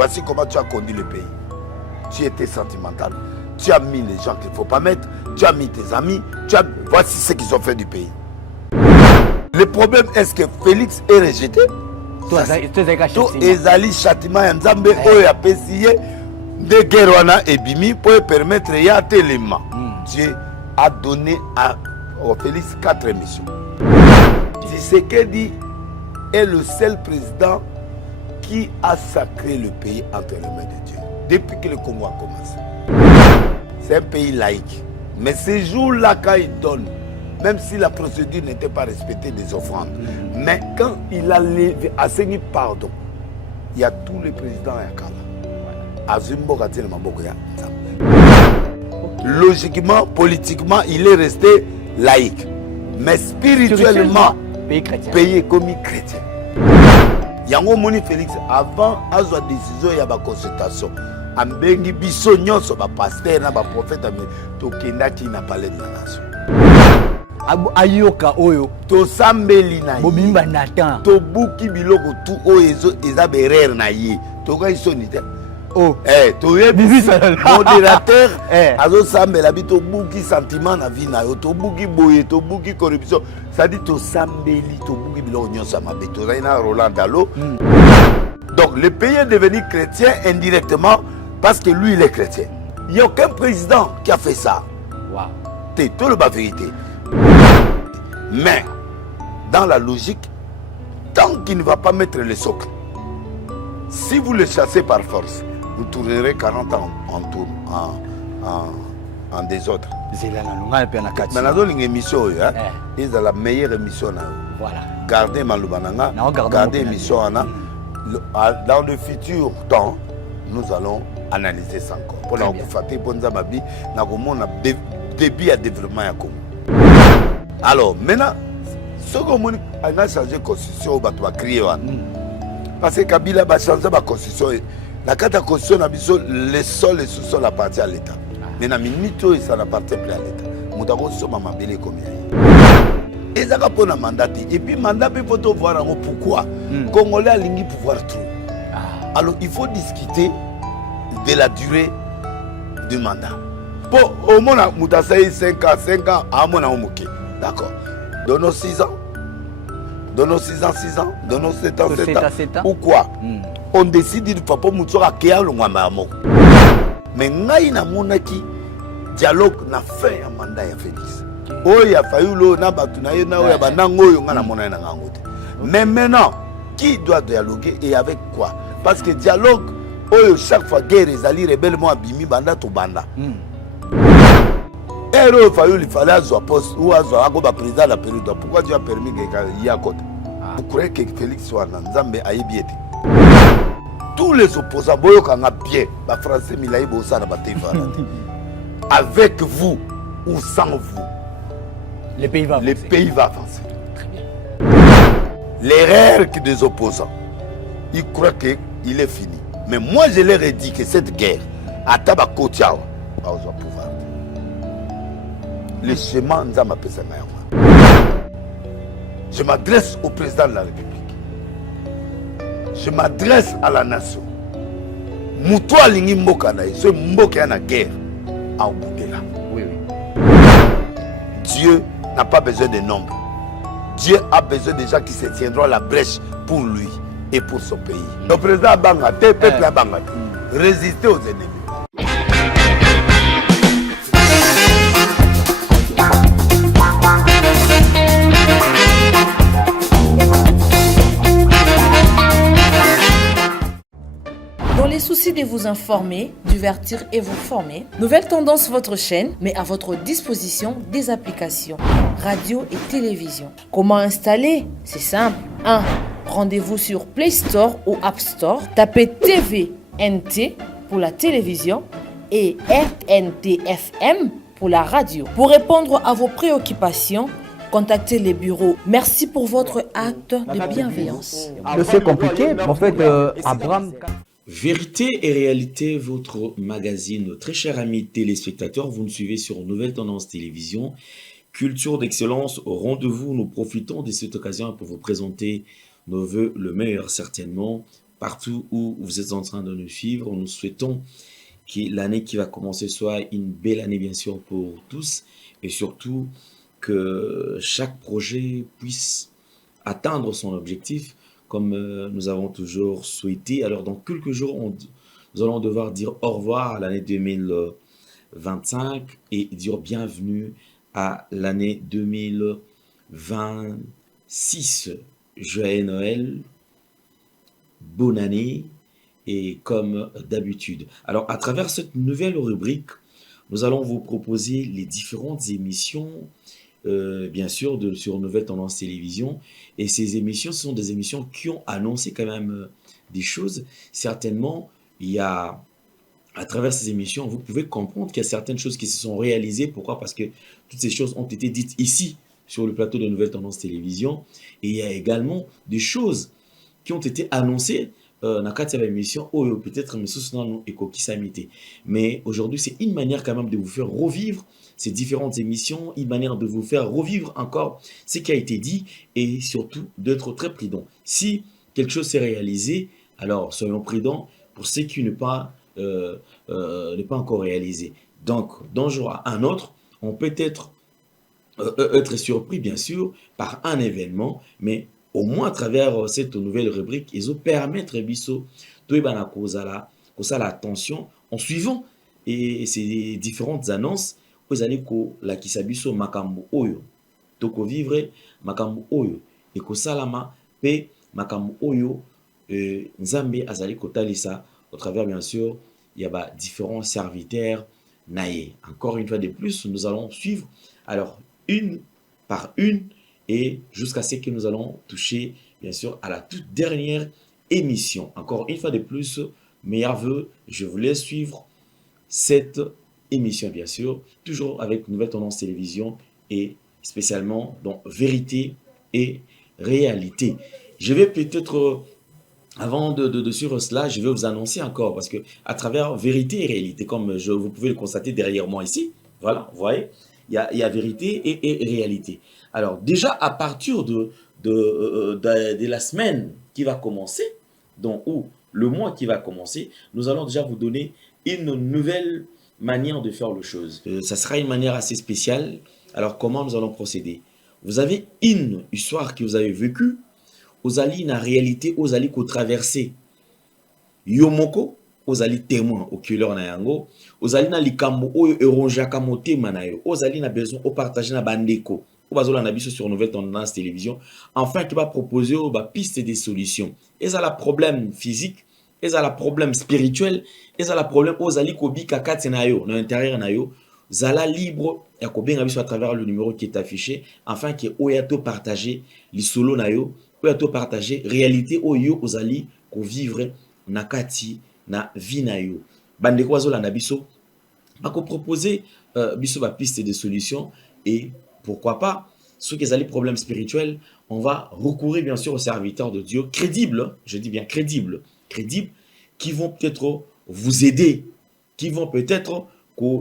voici comment tu as conduit le pays. Tu étais sentimental, tu as mis les gens qu'il ne faut pas mettre, tu as mis tes amis, voici ce qu'ils ont fait du pays. Le problème, est-ce que Félix est rejeté? Tout ezali châtiment ya Nzambe oyo apesi ye de guerre wana ebimi pour permettre ya telema. Dieu a donné à Félix 4 missions. Tshisekedi est le seul président qui a sacré le pays entre les mains de Dieu depuis que le Congo a commencé. C'est un pays laïque. Mais ce jour-là, quand il donne, même si la procédure n'était pas respectée des offrandes, mais quand il a assigné pardon, il y a tous les présidents à Yakala. Logiquement, politiquement, il est resté laïque. Mais spirituellement, pays comme chrétien. Yango Moni Félix, avant à sa décision, il y a une consultation. Ambengi biso nyonso ba pasteur na ba prophète to kendaki na palais de la nation. Ayoka oyo to sambeli na bobimba natan to buki biloko tu oyo eza berere na ye to ka isoni te. Oh to ye modérateur azo sambela bi to buki sentiment na vie na yo to buki boye to buki corruption ça dit to sambeli to buki biloko nyonso mabe to na Roland Dalo. Donc le pays est devenu chrétien indirectement parce que lui il est chrétien. Il n'y a aucun président qui a fait ça. Wow. C'est tout le bas vérité. Mais dans la logique, tant qu'il ne va pas mettre le socle, si vous le chassez par force, vous tournerez 40 ans en désordre. C'est une émission, c'est la meilleure émission. Voilà. Gardez Maloubananga, gardez l'émission. Dans le futur temps, nous allons analyser ça encore. Pour la Koufate, pour Nzamabi, nous avons un début à développement à Congo. Alors, maintenant, ce qu'on a changé la constitution, on va crier. Parce que Kabila a changé la constitution. La carte de la constitution, le sol et sous-sol appartient à l'État. Mais la minute, ça n'appartient plus à l'État. Nous avons un peu comme et ça pour un mandat. Et puis mandat il faut voir pourquoi Congolais a l'ingé pouvoir trop. Alors il faut discuter de la durée du mandat. Pour au moins Moutasaï 5 ans à mon amoké. D'accord. Donnons 6 ans. Donnons 6 ans, 6 ans. Donnons 7 ans, 7 ans. Ou quoi? On décide de faire pour Moutsora Kéa le Mwamamo. Mais ngai na monaki dialogue na fait un mandat à Félix. Oh, il y a fallu l'eau, n'a pas tout naïe, n'a pas nango, y'en a mon aïe nangote. Mais maintenant, qui doit dialoguer et avec quoi? Parce que dialogue, oh, chaque fois guerre, les alliés rebelles, moi, bimi, banda, to banda. Et il fallait avoir poste ou avoir un président de la période. Pourquoi tu as permis qu'il y ait à côté? Vous croyez que Félix soit en Zambé à Yébiété? Tous les opposants, boyo kanga bien, les Français, Milaï, Bossa, la bataille, avec vous ou sans vous. Le pays va avancer. L'erreur des opposants, ils croient qu'il est fini. Mais moi, je leur ai dit que cette guerre, à Tabakotiao, va au pouvoir. Le chemin, je m'adresse au président de la République. Je m'adresse à la nation. Moutoua lingi mboka na ce mboka na guerre à Oboudela. Oui. Dieu n'a pas besoin de nombre. Dieu a besoin de gens qui se tiendront à la brèche pour lui et pour son pays. Le président Bangate, le peuple a Bangate. Résister aux ennemis. Dans les soucis de vous informer, divertir et vous former, Nouvelle Tendance, votre chaîne, met à votre disposition des applications, radio et télévision. Comment installer? C'est simple. 1. Rendez-vous sur Play Store ou App Store. Tapez TVNT pour la télévision et RNTFM pour la radio. Pour répondre à vos préoccupations, contactez les bureaux. Merci pour votre acte de bienveillance. C'est compliqué, en fait, Abraham... Vérité et réalité, votre magazine, très cher ami téléspectateurs, vous nous suivez sur Nouvelle Tendance Télévision, culture d'excellence au rendez-vous. Nous profitons de cette occasion pour vous présenter nos voeux, le meilleur certainement, partout où vous êtes en train de nous suivre. Nous souhaitons que l'année qui va commencer soit une belle année, bien sûr, pour tous, et surtout que chaque projet puisse atteindre son objectif, comme nous avons toujours souhaité. Alors, dans quelques jours, nous allons devoir dire au revoir à l'année 2025 et dire bienvenue à l'année 2026. Joyeux Noël, bonne année, et comme d'habitude. Alors, à travers cette nouvelle rubrique, nous allons vous proposer les différentes émissions, bien sûr, sur Nouvelle Tendance Télévision. Et ces émissions, ce sont des émissions qui ont annoncé quand même des choses. Certainement, il y a, à travers ces émissions, vous pouvez comprendre qu'il y a certaines choses qui se sont réalisées. Pourquoi? Parce que toutes ces choses ont été dites ici, sur le plateau de Nouvelle Tendance Télévision. Et il y a également des choses qui ont été annoncées dans la émission, peut-être mais aujourd'hui, c'est une manière quand même de vous faire revivre ces différentes émissions, une manière de vous faire revivre encore ce qui a été dit et surtout d'être très prudent. Si quelque chose s'est réalisé, alors soyons prudents pour ce qui n'est pas encore réalisé. Donc, d'un jour à un autre, on peut être surpris, bien sûr, par un événement, mais au moins à travers cette nouvelle rubrique, ils ont permettre biso de attention en suivant et ces différentes annonces. Vous allez la kisabiso makambo oyo, toko vivre makambo oyo, et ko salama pe makambo oyo nzambe azali kotalisa au travers, bien sûr, il y a différents serviteurs naïe. Encore une fois de plus, nous allons suivre alors une par une et jusqu'à ce que nous allons toucher, bien sûr, à la toute dernière émission. Encore une fois de plus, meilleurs vœux, je vous laisse suivre cette émission, bien sûr, toujours avec Nouvelle Tendance Télévision et spécialement dans Vérité et Réalité. Je vais peut-être, avant de suivre cela, je vais vous annoncer encore, parce que à travers Vérité et Réalité, comme vous pouvez le constater derrière moi ici, voilà, vous voyez, il y a Vérité et Réalité. Alors déjà, à partir de la semaine qui va commencer, ou le mois qui va commencer, nous allons déjà vous donner une nouvelle manière de faire les choses. Ça sera une manière assez spéciale. Alors comment nous allons procéder? Vous avez une histoire que vous avez vécue, ozali na réalité, ozali ko traverser. Yomoko, ozali témoin oculaire na yango, ozali na likambo oyo eronjaka motema na yo, ozali na besoin au partager na bandeko. Obazola na biso sur Nouvelle Tendance Télévision, enfin qui va proposer ba piste des solutions. Et ça la problème physique, et ça la problème spirituel, et ça la problème ozali ko bika kati na yo, na intérieur na yo, zala libre ya ko benga biso à travers le numéro qui est affiché, afin que oyato partager li solo na yo, oyato partager réalité oyo ozali ko vivre na kati na vie na yo. Bandeko bazola na biso ba ko proposer biso ba piste de solutions et pourquoi pas, ceux qui ont des problèmes spirituels, on va recourir bien sûr aux serviteurs de Dieu crédibles, je dis bien crédibles, qui vont peut-être vous aider, qui vont peut-être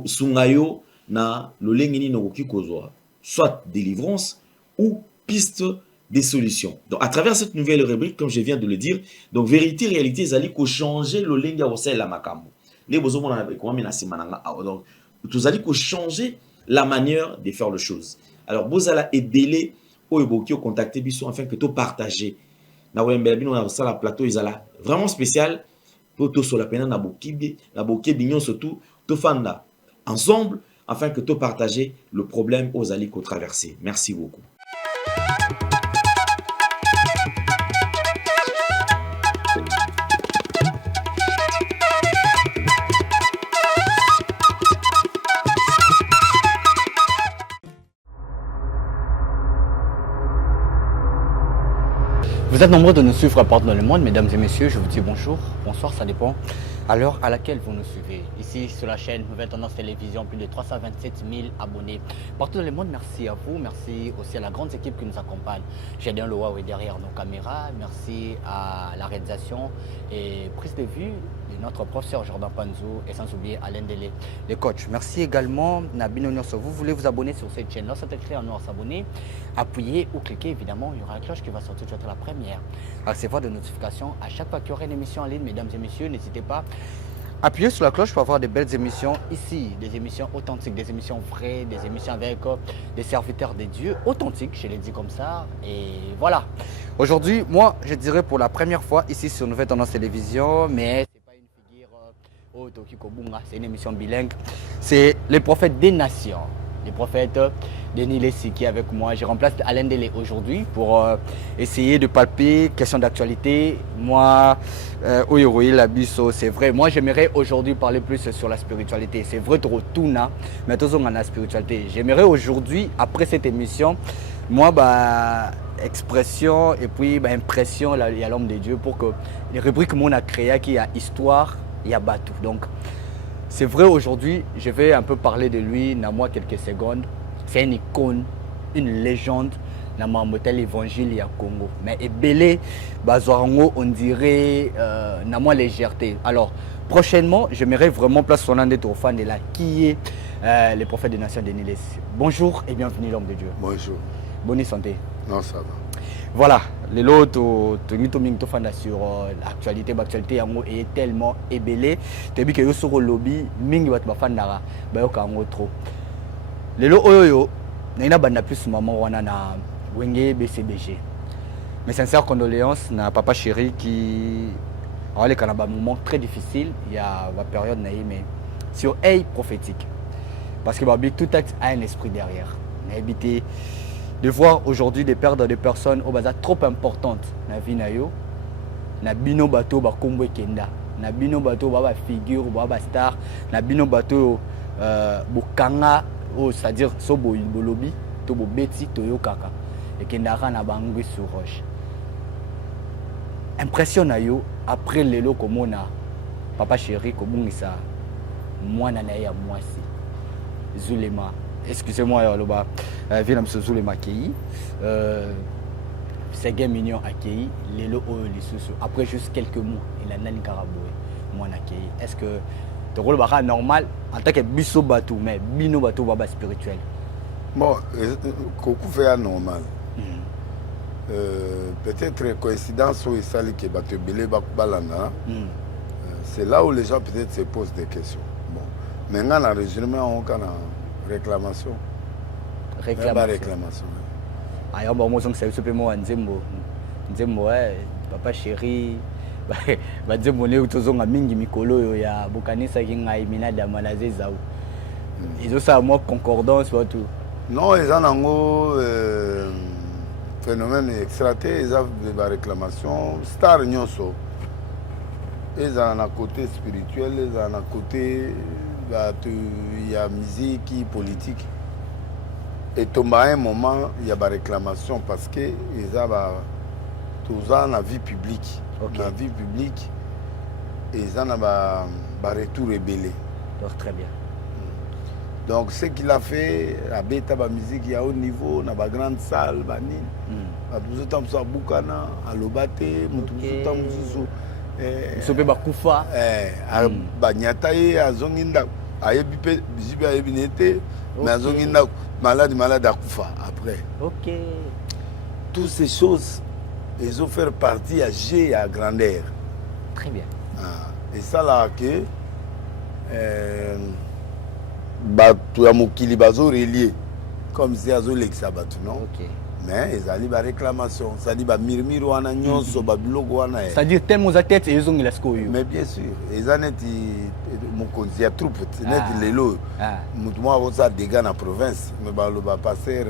sungayo na lolengini no kikozoa, soit délivrance ou piste des solutions. Donc à travers cette nouvelle rubrique, comme je viens de le dire, donc vérité, réalité, zali ko changer lolenga osel la makambo. Les bozo mona ko mina simananga. Donc vous allez ko changer la manière de faire les choses. Alors, vous allez aider au contacter biso afin que tu partager. Na wembela bino na sala plateau izala vraiment spécial pour tout sur la peine na bokibi bignon surtout to fanda ensemble afin que tu partager le problème aux alliés qu'on traverser. Merci beaucoup. Vous êtes nombreux de nous suivre partout dans le monde, mesdames et messieurs, je vous dis bonjour, bonsoir, ça dépend à l'heure à laquelle vous nous suivez, ici sur la chaîne Nouvelle Tendance Télévision, plus de 327 000 abonnés. Partout dans le monde, merci à vous, merci aussi à la grande équipe qui nous accompagne. Gédéon Loa est derrière nos caméras, merci à la réalisation et prise de vue de notre professeur Jordan Panzou et sans oublier Alain Delé, les coachs. Merci également Nabino Nyonso. Vous voulez vous abonner sur cette chaîne, lorsque c'est écrit en noir s'abonner, appuyez ou cliquez évidemment, il y aura la cloche qui va sortir, tu vas être la première à recevoir des notifications à chaque fois qu'il y aura une émission en ligne. Mesdames et messieurs, n'hésitez pas à appuyer sur la cloche pour avoir de belles émissions ici, des émissions authentiques, des émissions vraies, des émissions avec des serviteurs de Dieu authentiques, je l'ai dit comme ça. Et voilà. Aujourd'hui, moi, je dirais pour la première fois ici sur Nouvelle Tendance Télévision, mais c'est pas une figure Toki Kobunga, c'est une émission bilingue. C'est les prophètes des nations, les prophètes Denis Lessi qui est avec moi. Je remplace Alain Delé aujourd'hui pour essayer de palper question d'actualité. Moi, Oyoroï Labisso, c'est vrai. Moi, j'aimerais aujourd'hui parler plus sur la spiritualité. C'est vrai, tu retournes, mais tous on a la spiritualité. J'aimerais aujourd'hui, après cette émission, moi, expression et puis impression, il y a l'homme de Dieu pour que les rubriques qu'on a créées, qui y a histoire, il y a bateau. Donc, c'est vrai, aujourd'hui, je vais un peu parler de lui, dans moi quelques secondes. C'est une icône, une légende dans l'évangile au Congo. Mais Ebélé, on dirait dans moi légèreté. Alors, prochainement, j'aimerais vraiment placer son nom de fan de là, qui est le prophète des nations Denis Lessi. Bonjour et bienvenue l'homme de Dieu. Bonjour. Bonne santé. Non, ça va. Voilà, les lots, tu as sur l'actualité, l'actualité est tellement ébélée. Tu as vu que yo sur le lobby, mingi bat bafandara, bayoka ngo trop. Les lots oyo, na banda plus maman wana na wenge BCBG. Mes sincères condoléances na papa chéri qui a eu un moment très difficile, il y a une période mais sur œil prophétique. Parce que tout acte a un esprit derrière. Habité de voir aujourd'hui des perdre des personnes au bazar trop importantes na vie na yo na bino bato ba kombo kenda na bino bato ba figure ba star na bino bato bokanga c'est-à-dire so bolobi to bo beti to yo kaka et kenda na bangwe sur roche impression na yo après lelo komona papa chéri kobungisa mwana na ya mwasi Zulema. Excusez-moi, Villam Zulema Kei. C'est bien mignon à Kei. Après juste quelques mois, il a nani Karaboué. Moi, Kei. Est-ce que ton rôle est normal en tant que biso batou, mais bino batou baba spirituel? Bon, Koku fait normal. Peut-être coïncidence où il s'allie que bateau belé balana. C'est là où les gens peut-être se posent des questions. Bon, maintenant, dans le résumé, on a réclamation. Réclamation. Ah, bon, je sais que moi, Nzembo, papa chéri, Nzembo, ne utozonga mingi mikolo ya bukanisa kinga imina da malaze zao. Ils ont ça moi concordance ou tout. Non, ils ont un phénomène extraté, ils ont des réclamations. Star Nyonso, ils ont un côté spirituel, ils ont un côté il y a musique, politique. Et à un moment, il y a des réclamations parce que ils ont tout ça dans la vie publique. Okay. Dans la vie publique, ils ont un retour rébellé. Donc, très bien. Donc, ce qu'il a fait, la bêta la musique, il y a haut niveau, dans la grande salle, tout temps sur Bukana, à Lobate, tout temps sur Sope bakufa banyataye azonginda ayebi bizibi ayebinete mais azonginda malade akufa après. OK. Toutes ces choses ils ont fait partie à G à grandeur. Très bien. Et ça là que batu ya mokili bazo relié comme si azo lexa batu non. OK. Mais ils allaient par réclamation, ça dit murmure wana nyonso babiloko wana. C'est-à-dire tellement à tête et ils ont la scoyo. Mais bien sûr, ils en étaient mon conseiller à troupe, net lelo. Moi on ça dégâts dans la province, mais le passer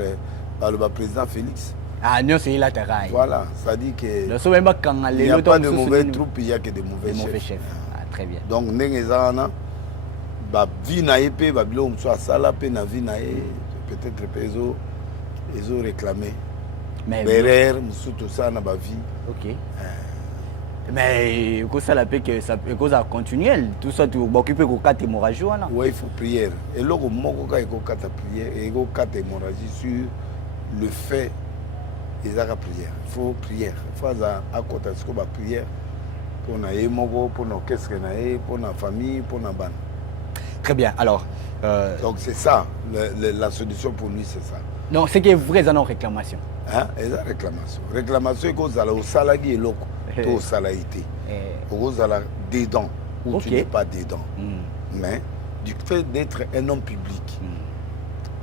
le président Félix. Ah non, c'est là terrain. Voilà, ça dit que il n'y a pas de mauvaises troupes, il y a que de mauvais chefs. Très bien. Donc ndengezana ba vie na épée babiloko soit sala pe na vie na peut-être peso ils ont réclamé. Mais Berer, tout ça dans ma vie. OK. Mais ça la paix que ça cause à continuel. Tout ça tu occuper au 4 hémorragie là. Oui, il faut prière. Et là moko ka iko kata prière et iko kata hémorragie sur le fait des prières. Il faut prière. Il faut à côté ce que ba prière pour na moko pour nos qu'est-ce que na pour na famille pour na ban. Très bien. Alors donc c'est ça la solution pour lui c'est ça. Non, c'est que vrai en réclamation. Hein? Et la réclamation. Réclamation que ça au salarié loko. Tout salarié. Au salarié dedans ou tu n'es pas dedans. Mais du fait d'être un homme public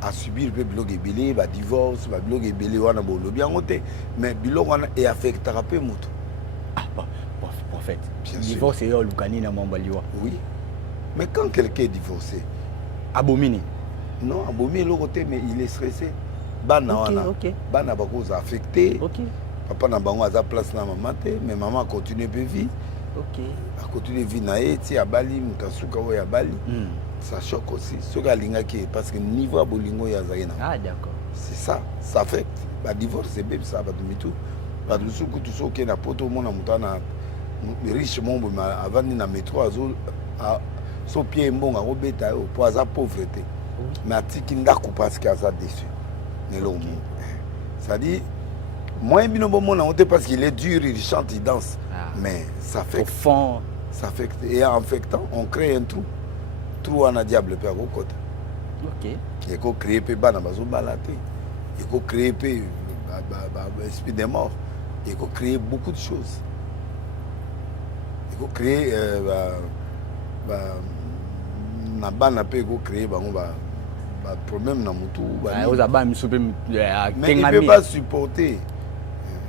à subir le blog et belé, le divorce, le blog et belé wana bolo bien monté mais biloko wana et affectera peu moto. Ah prophète. Divorce et lukani na mambaliwa. Oui. Mais quand quelqu'un est divorcé, abomini. Non, abomini le côté mais il est stressé. Bana wana. Bana bako affecté. OK. Papa na bango aza place na maman te mais maman continue pe vie. OK. A continue vie na eti abali mutasuka oya abali. Ça choque aussi ce gars linga qui parce que niveau bolingo ya zaina. Ah d'accord. C'est ça, ça affecte. Ba divorce c'est bébé ça ba tout. Ba dusuku tout so ke na poto mona mutana riche mombo ma avandi na métro azul a so pied mbonga robeta au poisa pauvreté. Mais atiki ndako parce que ça déçu. Nelo. Ça dit moi bino bomona on parce qu'il est dur, il chante, il danse. Mais ça fait au fond ça affecte et en affectant on crée un trou. Trou en a diable pe à côté. OK. Il faut créer pe bana bazo balaté. Il faut créer pe esprit des morts. Il faut créer beaucoup de choses. Il faut créer na bana pe ko créer bango problème na mutu ba oza ba misupe mais il ne peut pas supporter.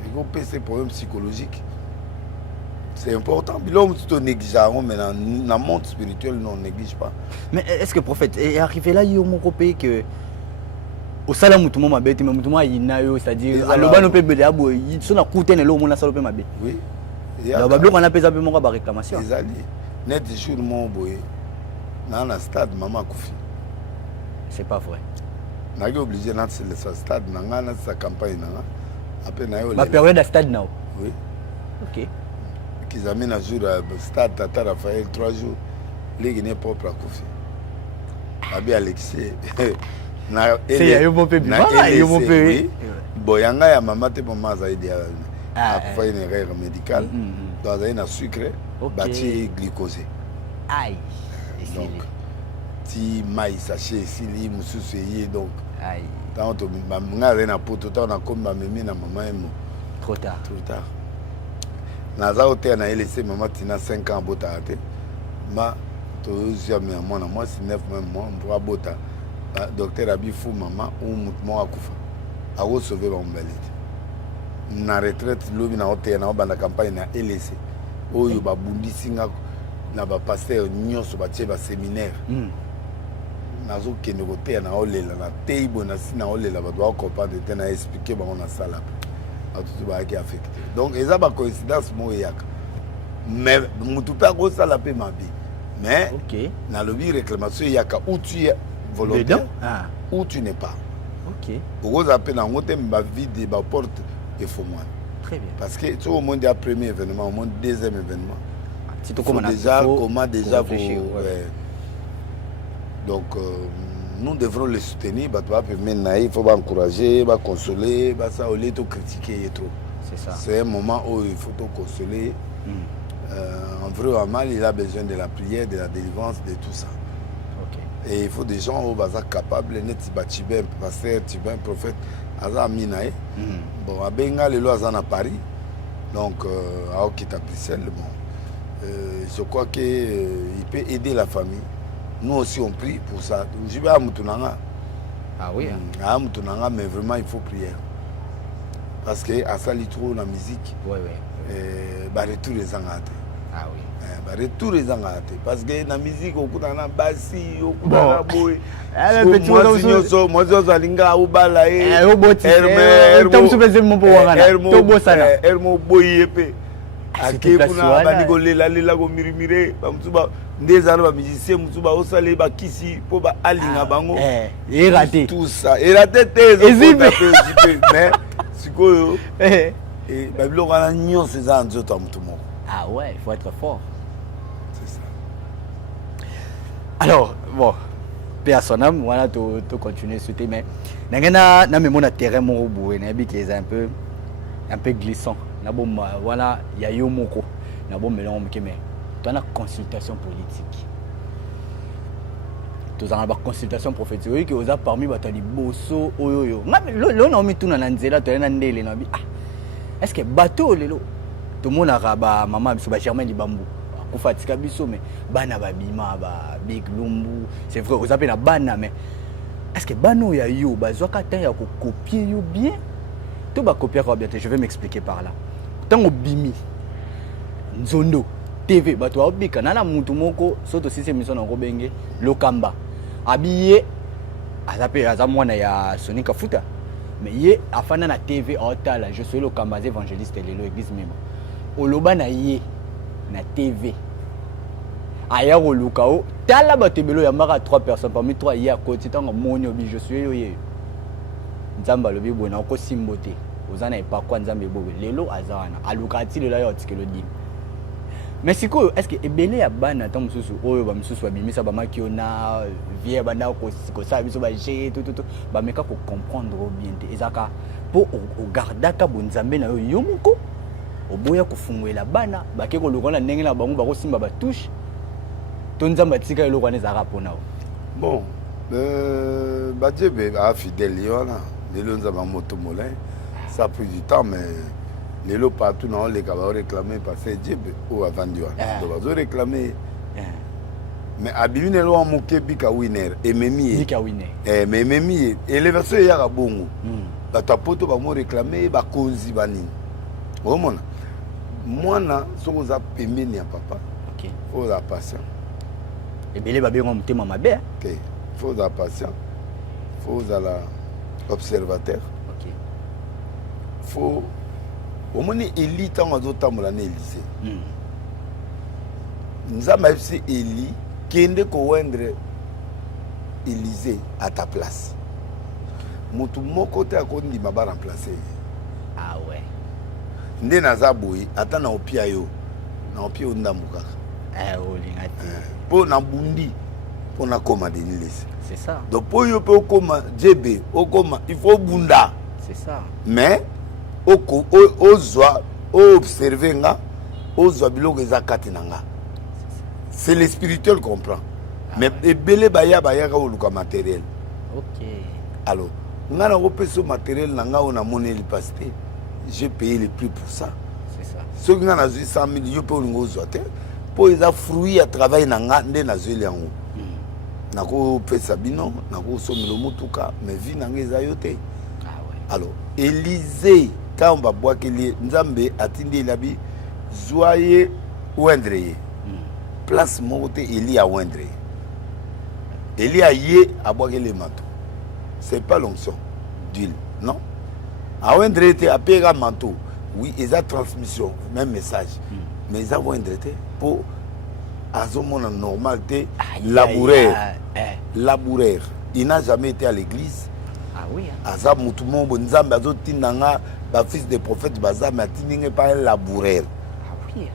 Il faut payer ces problèmes psychologiques. C'est important. L'homme tout négligeant, mais dans le monde spirituel, on ne néglige pas. Mais est-ce que prophète est arrivé là, il y a mon copé que au salam tout le monde m'a bête, mais tout le monde il n'a eu, c'est-à-dire à l'oban on peut bêter à bout, ils sont à côté de l'homme on a salopé ma bête. Oui. La bablo on a pesé un peu mon gars réclamation. Les alliés. Net jour mon boy. Dans le stade maman koufi. C'est pas vrai. N'a pas obligé dans ce stade, dans sa campagne après n'a eu. La période de stade now. Oui. OK. Qu'ils amènent un jour au stade Tata Raphaël 3 jours, les Guinéens propres à Kofi. Abi Alexis. C'est un bon peu bien. Il y a mon peu. Boyanga ya maman te maman za aider à faire une erreur médicale. Dans un sucre, bâti glycosé. Aïe. Donc ti maïs sachet sili mususu donc aïe. Tant to manga na poto ta na komba memi na maman emo. Trop tard. Naza hotel na laissé maman tina 5 ans bota te ma to jamais moi c'est 9 mois pour bota docteur abi fou maman ou mutmo akufa a sauver ba mbalite na retraite lobi na hotel na banda campagne na LC oyo ba bundisinga na ba pasteur nyonso ba tie ba séminaire nazo kende hotel na olela na teibo na sina olela ba doit comprendre te na expliquer ba on a sala tout va être affecté. Donc, il y a une coïncidence. Mais je pas ça la paix ma vie. Mais dans le but réclamation, il y a où tu es volontaire ou tu n'es pas. OK. Pour vous appeler dans ma vie de ma porte il faut moi. Très bien. Parce que tu au moins le premier événement, au moins le deuxième événement. Comment déjà vous donc nous devrons les soutenir, il faut encourager, consoler, ça au lieu de critiquer trop. C'est ça. C'est un moment où il faut consoler. En vrai ou en mal, il a besoin de la prière, de la délivrance, de tout ça. Okay. Et il faut des gens qui sont capables de pasteur, un prophète, Minae. Bon, à Bengal, il est à Paris. Donc, à Okita Bruxelles, je crois qu'il peut aider la famille. Nous aussi on prie pour ça. Je vais à Moutounanga. Ah oui. À Moutounanga, mais vraiment il faut prier. Parce que à ça, il trouve la musique. Oui. Retour les angate. Ah oui. Retour les angate. Parce que la musique, au coup d'un bassi, au coup d'un boy. Moi, je suis alinga au balaye. Hermo boy épée. Ake kuna banigole la go mirimire bamtuba ndeza ba musicien mutuba osale ba kisi po ba alinga bango raté tout ça raté mais sikoyo et babilo kana nyonso za nzoto mutumo Ah ouais, il faut être fort. C'est ça. Alors, bon, paix à son âme, voilà, tu continues sur tes mains. Na mais mon terrain mon robot, na bi qui est un peu glissant. Na bon voilà, il y a yo moko. Na bon melon mais tu as une consultation politique. Tu as une consultation prophétique que vous a parmi batali bosso oyoyo. Là on met tout na nzela to na ndele na bi. Ah. Est-ce que bateau lelo tout le monde a ba maman biso ba Germain Libambu. Ko fatika biso mais bana ba bima ba Big Lumbu, c'est vrai vous appelez na bana mais est-ce que bano ya yo bazwaka ta ya ko copier yo bien? To ba copier ko bien, je vais m'expliquer par là. Tango bimi Nzondo TV bato obika na mutu moko soto sisi mission na robenge lokamba habillé aza mwana ya Sonika Futa mais ye afana na TV otala je suis lokamba évangéliste lelo église même oloba na ye na TV aya kolukao tala batebelo ya mara 3 personnes parmi 3 ya côté tango monyo bi je suis yo ye nzamba lobi bona ko simbote ozana epa kwa nzambe bobe lelo azana alukati lelo ya otikelo dim mais siko est-ce que ebele ya bana tant mususu oyo ba mususu abimisa ba makiona vie bana ko sa biso ba je tout ba meka ko comprendre bien te ezaka po o gardaka bonzambe na yo yomoko oboya kufungwela bana bake ko lokona ndenge na bango ba ko simba ba touche to nzamba tika eloko ne zaka pona o bon badjebe a fidèle yona lelo nzamba moto molin ça a pris du temps mais lelo partout non les gars réclamer passer djebe ou avant diwa donc ils réclamer mais abimi lelo en moke bika winner et memi bika winner mais memi élévation ya ka bongo bato poto ba mo réclamer ba konzi banini omona mwana soko za pembeni ya papa OK faut la patient ebele ba bengo mutema mabe OK faut la patient faut la observateur OK faut au moins Eli tant azotambola na Élysée nzamba fc Eli kende ko wendre Élysée à ta place mutu moko te akondima ba remplacer ah ouais nde naza boye ata na opia yo na opia ndambu kaka olingati po na bundi po na koma Denilese c'est ça donc po yo pe okoma djebe okoma il faut bunda c'est ça mais oko ozwa observer nga ozwa biloko eza kati na nga c'est le spirituel comprend mais ebele baya ka oluka matériel OK alors nga na kopesa matériel na nga ona moneli parce que j'ai payé le prix pour ça c'est ça ce que nga na 100 000 yo pe olingo ozwa te po eza fruit à travail na nga nde na zeli yango na ko pesa bino na ko somelo mutuka mais vie na nga eza yo te ah ouais alors Élysée quand on va boire qu'il nzambe atindi labi zoye wendre place moté Eli a wendre Eli a yé a boire les manteaux c'est pas l'onction d'huile non a wendre était à payer manteau oui ils a transmission même message mais ils a wendre pour azomona normalité laboureur il n'a jamais été à l'église ah oui aza mutu mombo nzambe azotinda nga ba fils de prophète bazame atindinge par un laboureur ah oui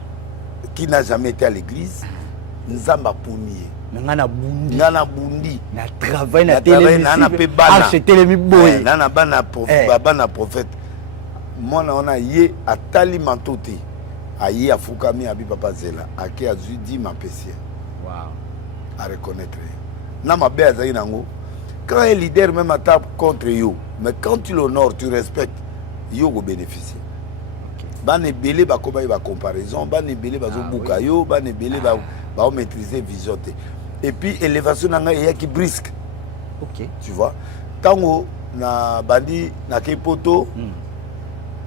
qui n'a jamais été à l'église nzamba punier ngana bundi na travail na pe bana acheter les boy na bana prophète mona ona ye atali mantote aye afukami abi papa zela ake azui di mapesier wow à reconnaître na mabe azali nango quand un leader même attaque contre you mais quand tu l'honores tu respectes yo go bénéficier ban ebele ba koba ba comparaison ban ebele ba zo buka yo ban ebele ba maîtriser vision et puis élévation nanga ya qui brisque OK tu vois tango na bandi na kepoto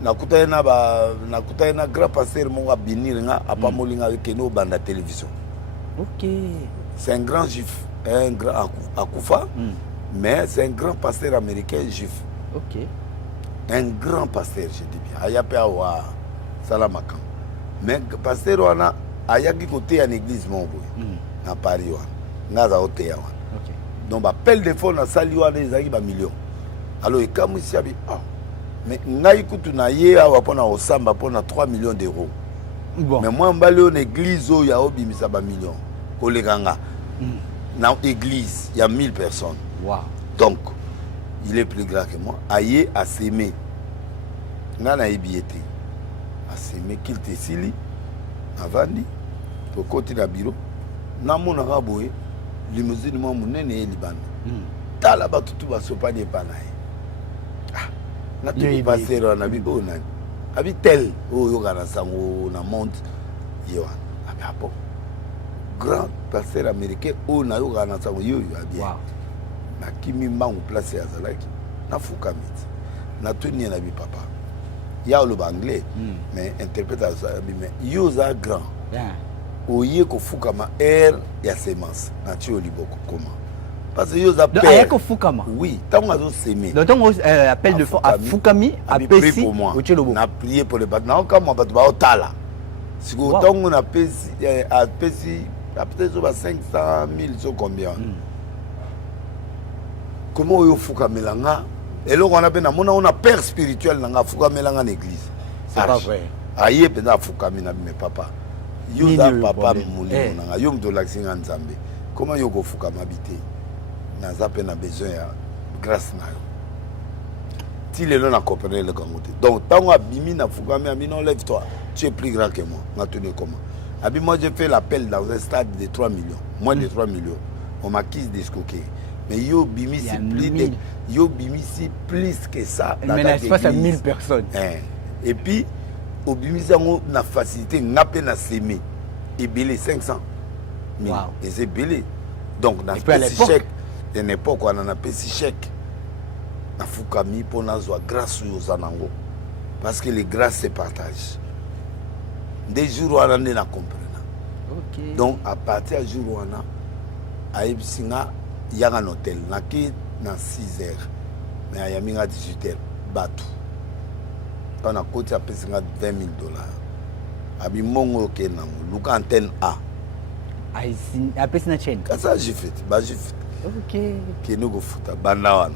na kutana grand pasteur mon abinir nga apamolinga keno banda télévision OK c'est un grand juif un grand akufa mais c'est un grand pasteur américain juif OK un grand pasteur je dis bien ayape awa salamaka mais pasteur wana ayaki côté en église mon boy na Paris wana naza oteya wana OK donc appel de fond na sali wana ezaki ba millions alors ekamwisi abi mais ngai kutu na ye awa pona osamba pona 3 millions d'euros Bon. Mais moi, je suis une église où il y a 1 million. Dans l'église, il y a 1000 personnes. Wow. Donc, il est plus grand que moi. Aïe à s'aimer. Nana ebiété. À s'aimer qu'il te sili. Avandi. Pour continuer à bureau. Namo na raboé. Limousine moi mon nene liban. Tala ba tutu ba sopa de panaï. Ah. Na tu passer na bi o nani. Abi tel o yo kana sango na monte. Yohan. Abi apo. Grand pasteur américain o na yo kana sango yo abi. Wow. Na kimi mbangu place ya zalaki. Na fukamit. Na tuni na bi papa. Ya le anglais mais interprétation mais yo za grand. Bien. Oye ko fukama air ya semence na ti oliboko comment parce que yo za Donc père ayako fukama. oui tant azo semer Donc on appelle de à Fukami à Pessi pour moi au Tchelobo. na prier pour les bateaux comme moi bateau ba otala si ko tant on a Pessi à Pessi peut-être sur 500 000 sur combien comment yo fukamelanga et là on a ben on a père spirituel nga fukamelanga en église C'est pas vrai. aye pena fukamina mes papa yo za papa Eh. mulimo nanga yo mto laksinga nzambe comment yo ko fukama bité na zape na besoin ya grâce na yo ti lelo na comprendre le kangote donc tango abimi na fukami ami non lève toi tu es plus grand que moi na tenu comment abi moi j'ai fait l'appel dans un stade de 3 millions moins de 3 millions on m'a quitté d'escoquer mais yo bimi si plus de yo bimi si plus que ça Mais n'est pas à 1000 personnes. et puis au bimisango na facilité ngape na semer et belé 500 000 Wow. et c'est belé donc na puis à l'époque chèque de l'époque on a payé chèque na fukami pour na zo grâce aux zanango parce que les grâces se partagent des jours on na comprendre OK. donc à partir du jour on a aibsinga yanga hôtel na ki na 6 heures mais à yaminga 18 heures batu on a coté à $20 000 abi mongo ke na luka antenne A Ai à Pessi na chaîne. ça j'ai fait bah j'ai fait OK. qui nous go futa banda wana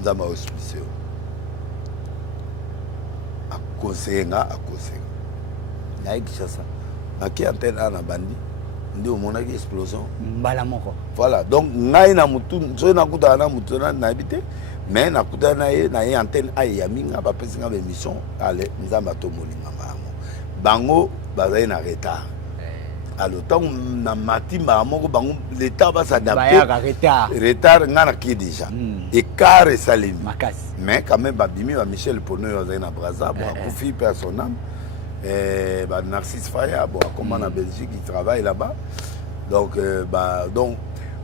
nzama hospice a conseiller nga a conseiller na ikishasa na ki antenne A na bandi ndio mona ki explosion Mbala moko. voilà donc ngai na mutu so na kuta na mutu na habité mais na kuta na ye antenne A ya minga ba pesinga be mission ale nzamba to molinga mamo bango bazai na retard alors tant na matimba moko bango l'état va s'adapter retard ngana ki déjà et car salimi Makasi. mais quand même babimi ba Michel Pono yo na Brazza bon confi personnel bah Narcisse Faya bon comment en Belgique il travaille là-bas donc donc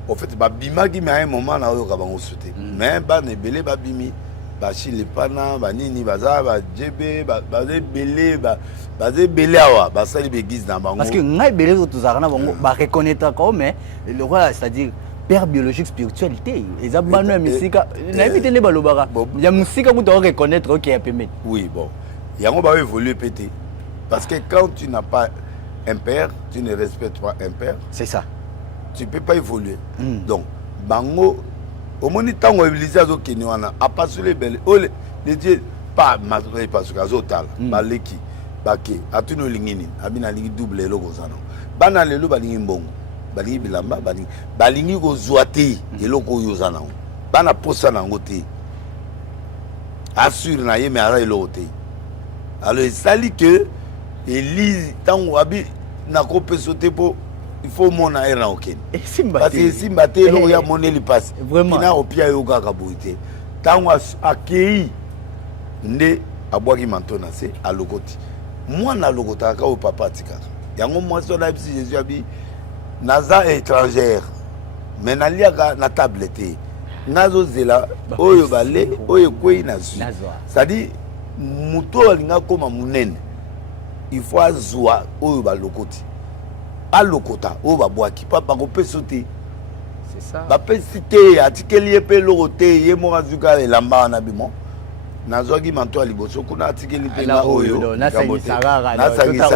en fait babima qui mais à un moment là yo ka bango souté mais ba ne belé babimi ba chili pana ba nini baza ba djb ba belé ba belé awa ba sali begise dans bango Parce que ngai belé to tuzarana bango ba reconnaître ko mais le roi c'est-à-dire père biologique spiritualité les abano ya misika na éviter les balobara ya musika ku to reconnaître OK ya pemé. Oui bon yango ba évoluer pété parce que quand tu n'as pas un père tu ne respectes pas un père C'est ça. tu peux pas évoluer donc bango au moins tango église azo kini wana a pas les belles ole les dieux pas mazoi parce que azo tal baleki bake atuno lingini abina lingi double logo zana bana lelo balingi mbongo balingi bilamba balingi ko zoate eloko yo zana bana posa na ngote assure na ye mais ara eloko te alors sali que Élise tango abi na ko pesote po il faut mon air na aucun parce que si maté lo ya monnaie li passe vraiment na opia yo kaka boité tango akei nde abwaki mantona se alokoti moi na lokota ka o papa tika yango moi so na bisi Jésus abi naza étrangère mais na liaka na tablette nazo zela oyo balé oyo kwei na zu ça dit muto alinga koma munene il faut azwa oyo balokoti alokota oyo babwaki papa ko pesote c'est ça ba pesite atikeli pe lokote ye mo azuka elamba na bimo nazwaki manto ya liboso kuna atikeli pe na oyo na sangisara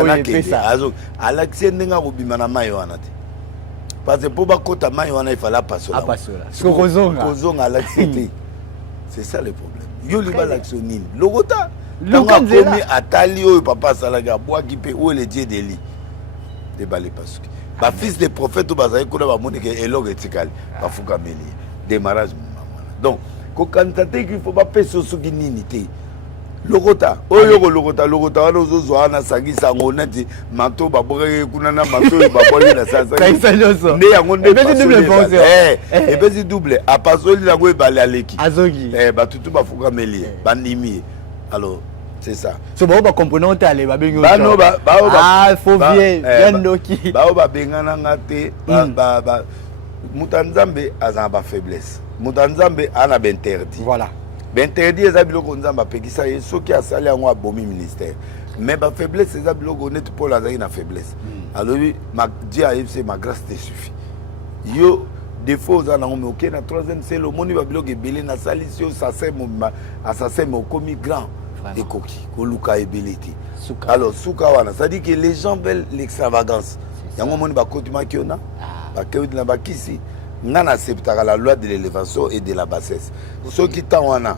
na kesa azo alakise ndenga kobima na mai wana te parce que po bakota mai wana ifala pasola kozonga alakise te c'est ça le problème yo liba l'action nini lokota Luka Ntango Nzela. akomi atali oyo papa asalaki abwaki mpe oyo le dieu deli debale pasuki bafils de prophète oyo bazali kuna bamoni ke eloko etikali bafukameli ye démarrage mamana donc kokanisa te qu'il faut bapesa soki nini te lokota oyo kolokota wana ozozwa wana asangisa yango neti mato babokaki kuna na mato oyo babwaki na Kaisa nyonso. nde yango nde Epesi double fonction. epesi double apasoli yango ebale aleki Azogi. batutu bafukameli ye bandimi ye alors c'est ça So ba comprenant te aller ba bengi. bano Ah, faut bien, bien doki. bao babengananga te moto ya nzambe aza na bafaiblesse moto ya nzambe ana bainterdit Voilà. bainterdit eza biloko nzambe apekisa ye soki asali yango abomi ministère mais bafaiblesse eza biloko neti paul azalaki na faiblesse alobi dieu ayebisi ma grâce te suffit yo défaut oza nango me okei na troisième sel omoni babiloko ebele nasalisi yo assassin me okomi grand ekoki koluka ebele te alors suka wana c'est-à-dire que les gens veulent l'extravagance yango omoni bakotimaki yo na bakei na bakisi nga naseptaka la loi de l'élévation et de la bassesse soki ntan wana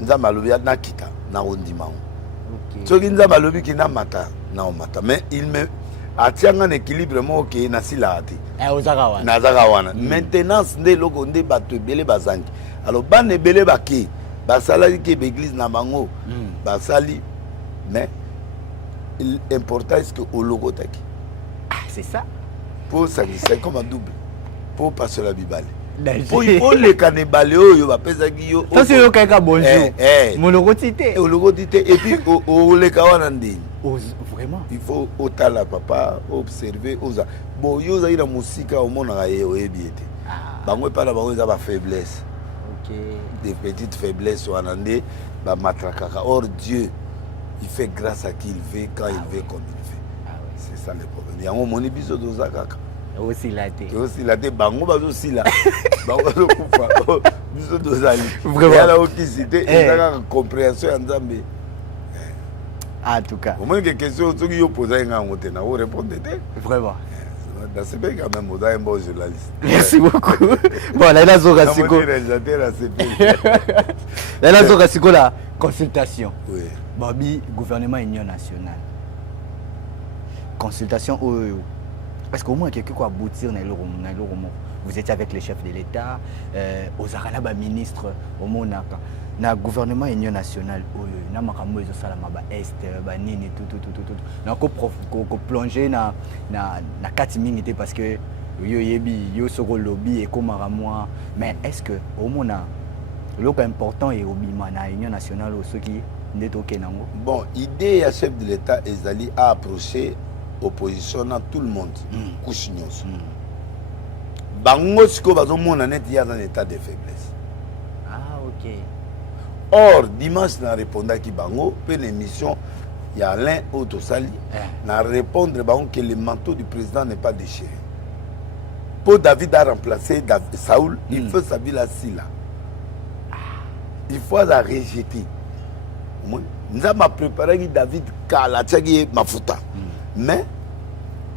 nzambe alobi nakita nakondima ngo soki nzambe alobi ki namata naomata mais il me atianga na équilibre moko okeye nasilaka te nazaka wana maintenance nde eloko nde bato ebele bazangi alors bana ebele bakei basalaki ke baeglise na bango basali mais important est ce que olokotaki C'est ça. pour sangisa comme double pour passer la bibale pour oleka na ebale oyo bapesaki yo Ça c'est yo kaka bonjour. Molokoti te. olokoti te et puis oleka wana ndeni Vraiment. il faut otala papa observer oza bon yo ozali na mosika omonaka ye oyebi ete bango epai na bango eza bafaiblesse des petites faiblesses wana nde bamatrakaka or Dieu il fait grâce à qui il veut quand il veut comme il veut c'est ça le problème yango omoni biso toza kaka osila te bango bazosila bango bazokufa biso tozali Vraiment. yala okisi te eza kaka compréhension ya nzambe En tout cas. omoni ke question soki yo poza yenga yango te na orépondre te Vraiment. nasepeli quand même oza ye mbo journaliste Merci beaucoup. Bon, là, il a Zora Siko. réalisateur asepeli Là, il a Zora Siko, la consultation. oui Babi, gouvernement Union nationale. Consultation, est-ce qu'au moins quelqu'un peut aboutir dans le roman? Vous étiez avec les chefs de l'État, aux Arabes ministres, au Monaka. Na gouvernement Union nationale, na makambo ezo sala maba est, ba nini tout. Na ko plonger na 4 minutes parce que yo yebi yo soko lobby et comme moi. Mais est-ce que au mona le plus important est obima na Union nationale au ceux qui ndeto kenango? bon idée ya chef de l'État ezali à approcher opposition na tout le monde couche nyonso bango siko bazomona neti ya dans état de faiblesse. Ah ok. Or dimanche na répondaki bango pe l'émission il y a Alain Otosali na répondre bango que le manteau du président n'est pas déchiré. Pour David a remplacé Saoul, il faut sa ville à Sila. Il faut la rejeter. Nous avons préparé David kala tiaki mafuta. Mais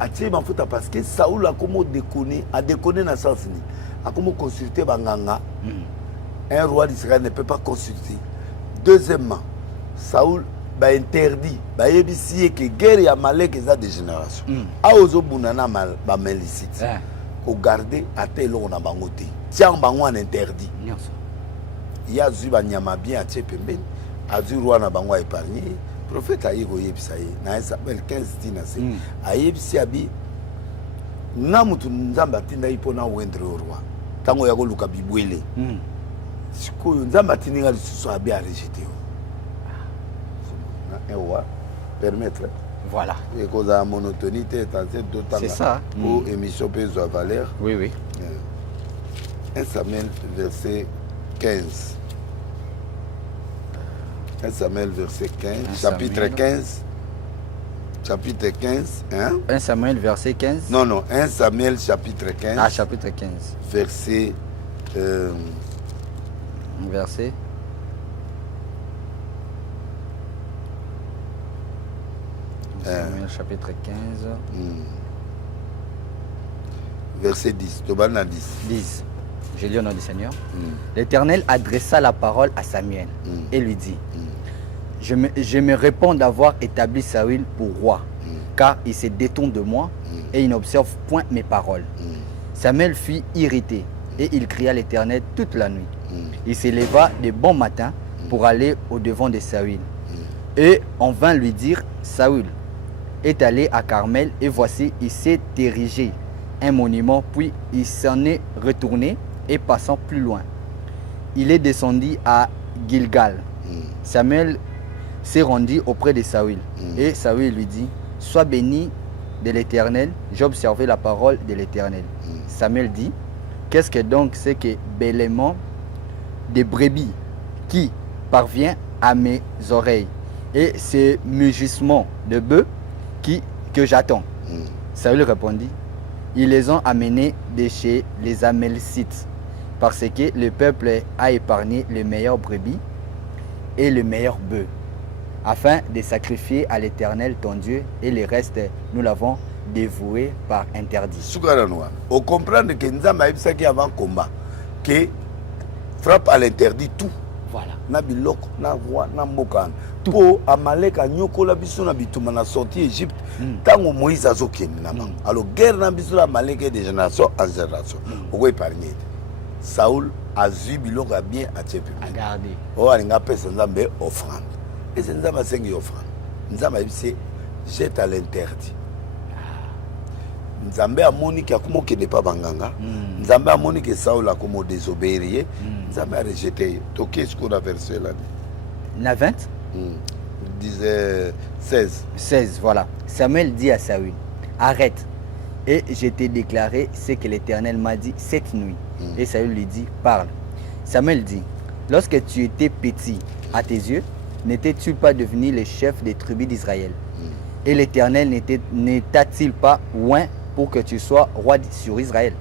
atie mafuta parce que Saoul a comme déconné, a déconné dans sens ni. A comme consulter banganga. Un roi d'Israël ne peut pas consulter. Deuxièmement, Saoul ba interdit, ba yebisi que guerre ya Malek eza de génération. A ozo bunana ba melicite. Ko garder atelo na bango te. Tiang bango en interdit. Il y a zu ba nyama bien a tie pembeni. Azu roi na bango épargné. Prophète ayi ko yebisa ye. Na Samuel 15 tina se. Ayebisi abi na mutu nzamba tinda ipona wendre roi. Tango ya ko luka bibwele. Sikoyo nzamba tininga lisusu abi a rejeter. Na ewa permettre. Voilà. Et cause à monotonie, c'est ça. Pour émission Pézo à Valère. Oui. 1 Samuel verset 15. 1 Samuel verset 15. Chapitre 15. Chapitre 15. Hein? 1 Samuel verset 15. Non. 1 Samuel chapitre 15. Ah, chapitre 15. Verset. Verset. Samuel chapitre 15. Verset 10. Tobana 10. 10. Je lis au nom du Seigneur. L'Éternel adressa la parole à Samuel et lui dit, je me réponds d'avoir établi Saül pour roi, car il se détourne de moi et il n'observe point mes paroles. Samuel fut irrité et il cria à l'Éternel toute la nuit. Il se leva de bon matin pour aller au-devant de Saül. Et on vint lui dire, Saül est allé à Carmel et voici, il s'est érigé un monument, puis il s'en est retourné et passant plus loin. Il est descendu à Gilgal. Samuel s'est rendu auprès de Saül. Et Saül lui dit, sois béni de l'Éternel, j'ai observé la parole de l'Éternel. Samuel dit, qu'est-ce que donc c'est que bêlement des brebis qui parvient à mes oreilles et ces mugissements de bœufs que j'attends? Saül répondit, ils les ont amenés de chez les Amalcites parce que le peuple a épargné les meilleurs brebis et les meilleurs bœufs afin de sacrifier à l'Éternel ton Dieu, et le reste nous l'avons dévoué par interdit. On comprend que nous avons avant combat que frappe à l'interdit tout. Voilà. Na biloko, na roi, na mboka. Po Amalek a nyokola biso na bituma na sorti Égypte. Tango Moïse a zokeni na bango. Alors guerre na biso la Amalek de génération en génération. Oko épargné. Saül a vu biloko a bien a tiepi. A garder. O alinga pesa nzambe offrande. Et c'est nzambe sengi offrande. Nzambe c'est jette à l'interdit. Nzambe amoni ki akumo kende pa banganga. Nzambe amoni que Saül a comme désobéir. Nzambe a rejeté. Toké ce qu'on a versé là. Na 20 disait 16. 16, voilà. Samuel dit à Saül, arrête, et je t'ai déclaré ce que l'Éternel m'a dit cette nuit. Et Saül lui dit, parle. Samuel dit, lorsque tu étais petit à tes yeux, n'étais-tu pas devenu le chef des tribus d'Israël? Et l'Éternel n'était-il pas loin pour que tu sois roi sur Israël?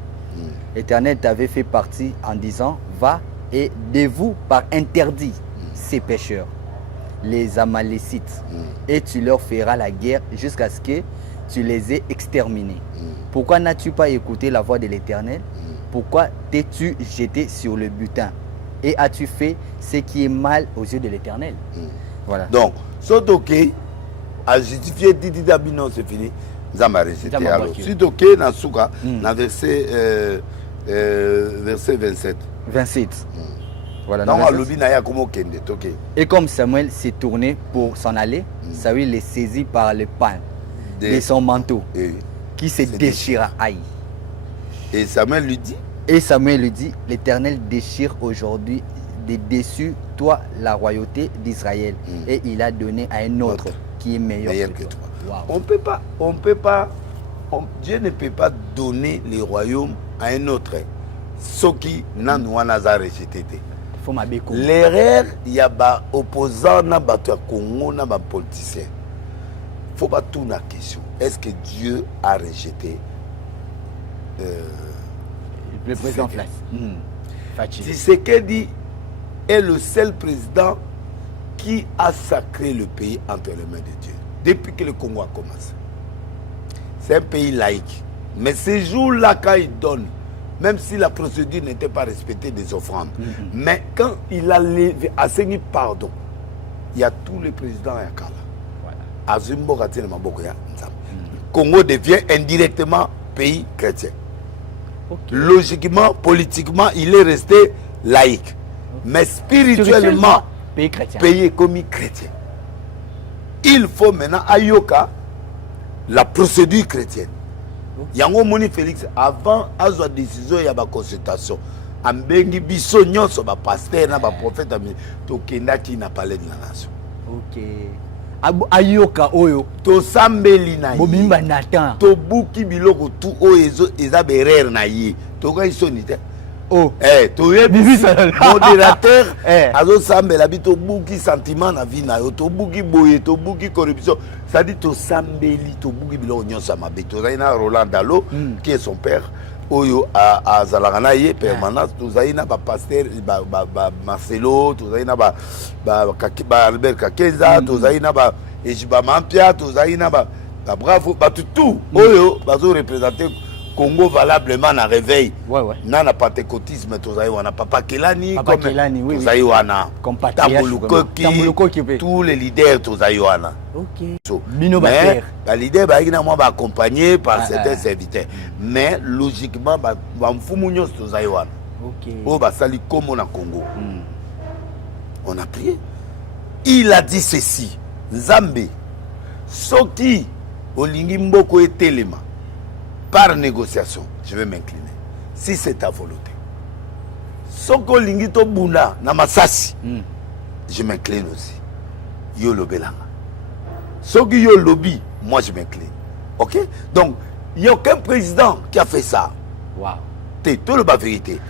L'Éternel t'avait fait partie en disant, va et dévoue par interdit ces pécheurs, les Amalécites, et tu leur feras la guerre jusqu'à ce que tu les aies exterminés. Pourquoi n'as-tu pas écouté la voix de l'Éternel? Pourquoi t'es-tu jeté sur le butin? Et as-tu fait ce qui est mal aux yeux de l'Éternel? Voilà. Donc, c'est ok, à justifier Didi Dabino, c'est fini. Zama rejeté. Alors, c'est ok, dans Souka, dans verset 27. 27. Voilà, non, et comme Samuel s'est tourné pour s'en aller, Saül les saisit par le pan de son manteau qui se déchira. Aïe. Et Samuel lui dit, l'Éternel déchire aujourd'hui de dessus toi la royauté d'Israël, et il a donné à un autre qui est meilleur que toi. Wow. Dieu ne peut pas donner le royaume à un autre. Ce qui n'a pas rejeté. L'erreur, il y a des opposants, des Congo, des politiciens. Il ne faut pas tourner la question. Est-ce que Dieu a rejeté le président Tshisekedi est le seul président qui a sacré le pays entre les mains de Dieu. Depuis que le Congo a commencé. C'est un pays laïque. Mais ces jours-là, quand il donne, même si la procédure n'était pas respectée des offrandes. Mais quand il a assigné pardon, il y a tous les présidents à Yakala. Congo devient indirectement pays chrétien. Logiquement, politiquement, il est resté laïque. Mais spirituellement, pays comme chrétien. Il faut maintenant ayoka la procédure chrétienne. Yango moni Félix avant azwa décision ya ba consultation ambengi biso nyonso ba pasteur na ba prophète to kendaki na palais de la nation. OK. Ayoka oyo to sambeli na bobimba Nathan to buki biloko tout oyo eza berere na ye to ka isoni te. Oh to ye modérateur azo sambela bi to buki sentiment na vie na yo to buki boye to buki corruption. Ça dit to sambeli to buki biloko nyonso mabe to zaina Roland Dalo qui est son père oyo a zalagana ye permanence to zaina ba pasteur ba Marcelo to zaina ba Albert Kakeza to zaina ba Ejiba Mampia to zaina ba bravo ba tout oyo bazo représenter Congo valablement na réveil. Ouais, ouais. Na pentecôtisme tozaï wana Papa Kelani Papa Kelani, oui. Tozaï wana. Comme patriarche. Tambulukoki. Tous les leaders tozaï wana. OK. So, Bino mais les leaders ba ina moi ba accompagné par certains serviteurs. Mais logiquement ba mfumunyo tozaï wana. OK. Oh ba sali comme na Congo. On a prié. Il a dit ceci. Nzambe soki olingi mboko etelema par négociation, je vais m'incliner. Si c'est ta volonté. Soko lingito buna na masasi, je m'incline aussi. Yo lobelanga. Soki yo lobby, moi je m'incline. Ok? Donc, il n'y a aucun président qui a fait ça. Wow. C'est tout le bas vérité.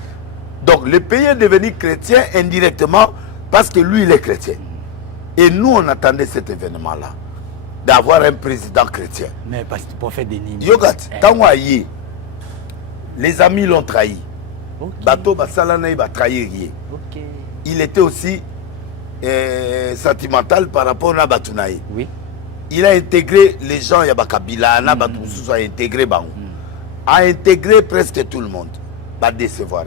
Donc, le pays est devenu chrétien indirectement parce que lui, il est chrétien. Et nous, on attendait cet événement-là. D'avoir un président chrétien. Mais parce que pour faire des nids. Yogat, Tangwaye, les amis l'ont trahi. Okay. Bateau Basalana va trahir. Okay. Il était aussi sentimental par rapport à Batunaï. Oui. Il a intégré les gens, Yabakabila, a intégré Bangou. A intégré presque tout le monde. Va décevoir.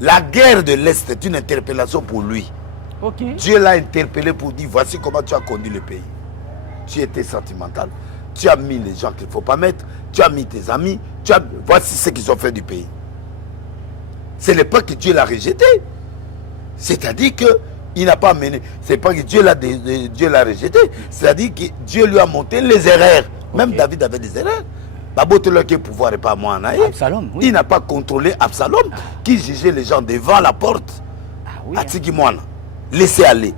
La guerre de l'Est est une interpellation pour lui. Okay. Dieu l'a interpellé pour dire voici comment tu as conduit le pays. Tu étais sentimental, tu as mis les gens qu'il ne faut pas mettre, tu as mis tes amis, voici ce qu'ils ont fait du pays. Ce n'est pas que Dieu l'a rejeté. C'est-à-dire qu'il n'a pas mené. Ce n'est pas que Dieu l'a rejeté. C'est-à-dire que Dieu lui a monté les erreurs. Même David avait des erreurs. Babotelok pouvoir n'est pas moi. Absalom, oui. Il n'a pas contrôlé Absalom qui jugeait les gens devant la porte. Ah oui. Laissez aller.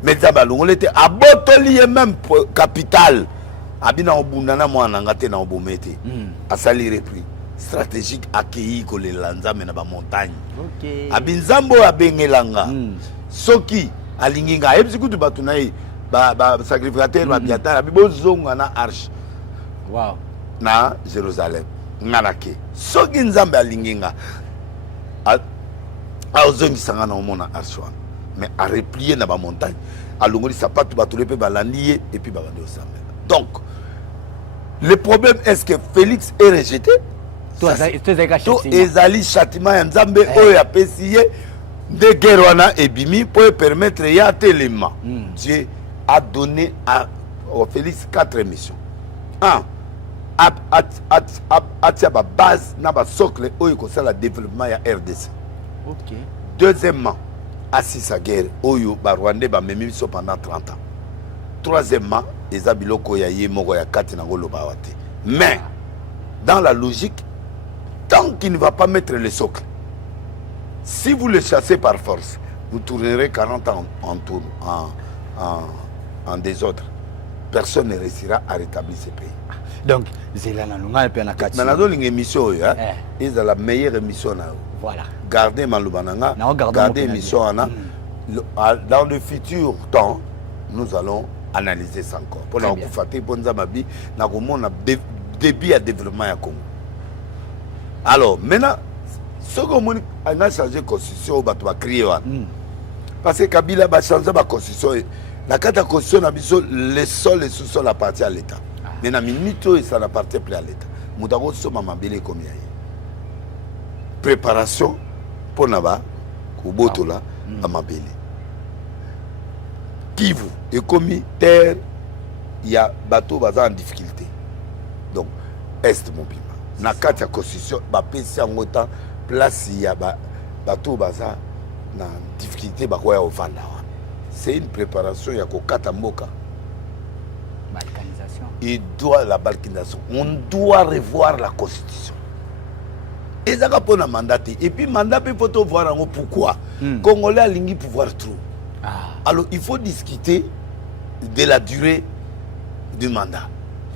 Mais on était à Botoli même capital. Abina obunana mo anangate na obomete. Asali repris stratégique accueilli ko le lanza mena ba montagne. OK. Abinzambo abengelanga. Soki alinginga ebisiku tu batunayi ba sacrificateur ba biata bibozonga na arche. Wow. Na Jérusalem. Nganake. Soki nzambe alinginga a ozongi sanga na omona arche. Mais à replier dans la montagne, à l'ongoli sapato batulé pe balandi et puis babandi au samedi. Donc le problème est que Félix est rejeté. Toi ezali châtiment ya Nzambe oyo ya pesiye de guerwana et bimi pour permettre ya téléma. Dieu a donné à Félix 4 missions. 1 atia ba base na ba socle oyo ko sala développement ya RDC. OK. Deuxièmement, assis sa guerre, Oyo, Barwande, Bamemi, pendant 30 ans. Troisièmement, les abiloko ya ye moko ya kati na ngolo bawate. Mais, dans la logique, tant qu'il ne va pas mettre le socle, si vous le chassez par force, vous tournerez 40 ans en désordre. Personne ne réussira à rétablir ce pays. Donc, c'est là na Maintenant, une émission, c'est la meilleure émission. Voilà. Gardez Maloubananga, gardez l'émission. Dans le futur temps, nous allons analyser ça encore. Pour la Koufate, pour Nzamabi, nous avons un début à développement à Congo. Alors, maintenant, ce qu'on a changé la constitution, on va créer. Parce que Kabila a changé la constitution. La carte de la constitution, le sol et sous-sol appartient à l'État. Mais dans minute, ça n'appartient plus à l'État. Nous avons ce comme il y a. Préparation pour Naba, Kubotola, à Mabele. Kivu, et comme terre, il y a bateau en difficulté. Donc, Est mon pima. Na kati ya constitution, ba pesi en autant place il y a bateau baza na difficulté ba koya ovanda. C'est une préparation ya kokata mboka. Balkanisation. Il doit la balkanisation. On doit revoir la constitution. Et ça va pour un mandat. Et puis mandat il faut voir pourquoi. Congolais a lingi pouvoir trop. Alors il faut discuter de la durée du mandat.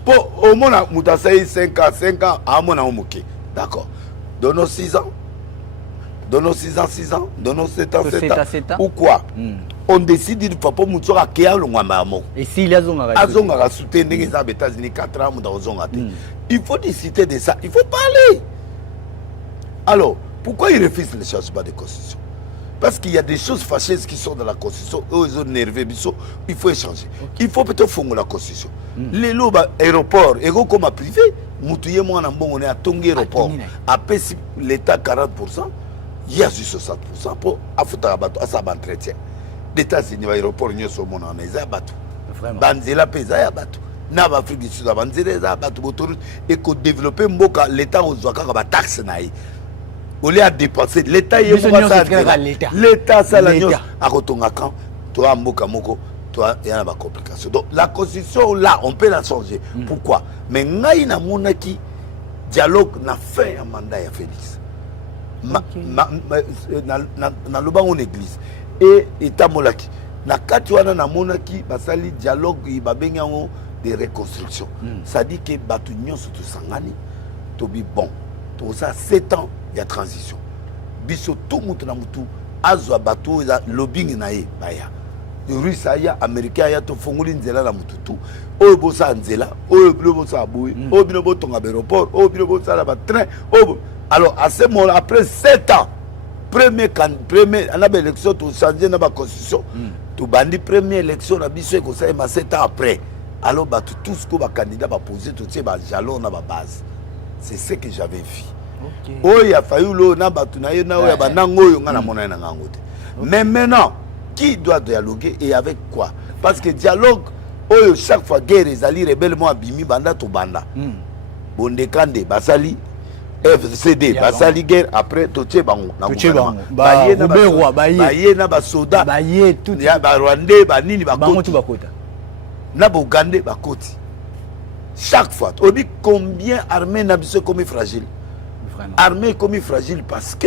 Pour au moins Moutasaï 5 ans, à mon amoké. D'accord. Donnons 6 ans. Donnons 6 ans, 6 ans. Donnons 7 ans, 7 ans. Ou quoi? On décide de faire pour Moutsora Kéa le Mwamamo. Et s'il y a Azonga soutenu les États-Unis 4 ans, il faut discuter de ça. Il faut parler. Alors, pourquoi il refuse le changement de constitution? Parce qu'il y a des choses fâcheuses qui sont dans la constitution. Eux, ils ont nerveux, il faut échanger. Il faut peut-être fondre la constitution. Les lots, aéroport, et comme à privé, Moutouye, moi, on est à Tongue aéroport. Après, si l'État 40%, il y a juste 60% pour à ça entretien. Les États-Unis, l'aéroport, il y a ce monde en Ezabatou. Vraiment. Banzela pesa ya batou. Na Afrique du Sud, banzela za batou autoroute et que développer mboka l'État aux ouaka ba taxe naï. Au lieu de dépenser l'État y est l'État ça la nyos à kotonga quand toi mboka moko toi il y a ba complication. Donc la constitution là on peut la changer. Pourquoi? Mais ngai na monaki dialogue na fin un mandat ya Félix. Na loba on église et état molaki na kati wana na monaki basali dialogue babenga ngo de reconstruction. Ça dit que batu nyonso to sangani to bi bon to ça 7 ans ya transition biso tout mutu na mutu azwa batu za lobbying na ye baya russe aya américain aya to fongoli nzela na mutu tu oyo bosa nzela oyo bilo bosa boy oyo bino botonga aéroport oyo bino bosa la ba train oyo. Alors à ce moment après 7 ans premier on a une élection to changer na ba constitution to bandi première élection na biso ko ça ma 7 ans après. Alors batu tout ce que ba candidat ba poser to tie ba jalon na ba base. C'est ce que j'avais vu. Oh, il a fallu l'eau, na batuna, na oya banango yo ngana mona na ngangote. Mais maintenant, qui doit dialoguer et avec quoi? Parce que dialogue, oh chaque fois guerre les alliés rebelles moi bimi banda to banda. Bondekande basali FCD basali guerre après totie bango na gouvernement. Baye na baye na ba soda baye tout ya ba Rwandais ba nini ba bango tout bakota. Na Bogandais ba koti. Chaque fois, on dit combien armée n'a pas comme fragile. Vraiment. Armée comme fragile parce que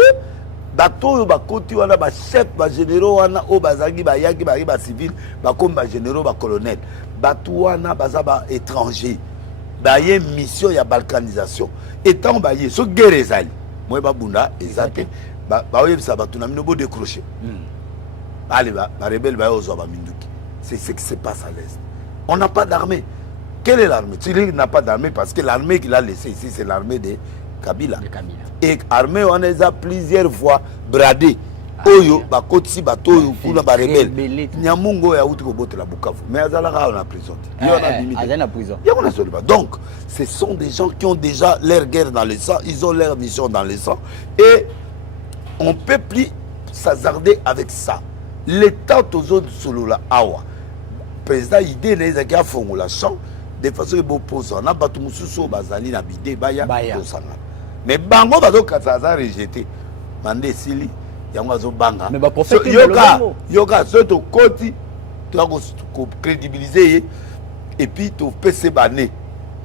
bateau ba koti wana ba chef ba généraux wana o bazagi ba yaki ba civil ba comme ba généraux ba colonel. Bateau wana baza ba étranger. Ba yé mission ya balkanisation. Étant ba yé so guerre ezali. Moi ba bunda ezate ba yé ça ba tuna minobo décrocher. Allez ba rebelle ba ozo ba minduki. C'est ce qui se passe à l'est. On n'a pas d'armée. Quelle est l'armée? Thierry n'a pas d'armée parce que l'armée qu'il a laissée ici, c'est l'armée de Kabila. Et l'armée, on les a plusieurs fois bradé. Oyo, Bakotsi, Batoyo, Kuna, Barebel. Nyamungo, Yaouti, Bote, la Bukavu. Mais Azala, on a prison. Il y en a limité. Il y en a seulement. Donc, ce sont des gens qui ont déjà leur guerre dans le sang, ils ont leur mission dans le sang. Et on ne peut plus s'hasarder avec ça. L'État, aux autres, solo la Awa. Président, idée, les gars font la chambre. De façon opposée, on a battu Moussou, Bazali, Nabide, Baya, mais Bango, Bazo, Katsaza, rejeté. Mandé Sili, Yangazo Banga. Mais Yoga, ce to Koti, tu as crédibiliser et puis tu peux se banner,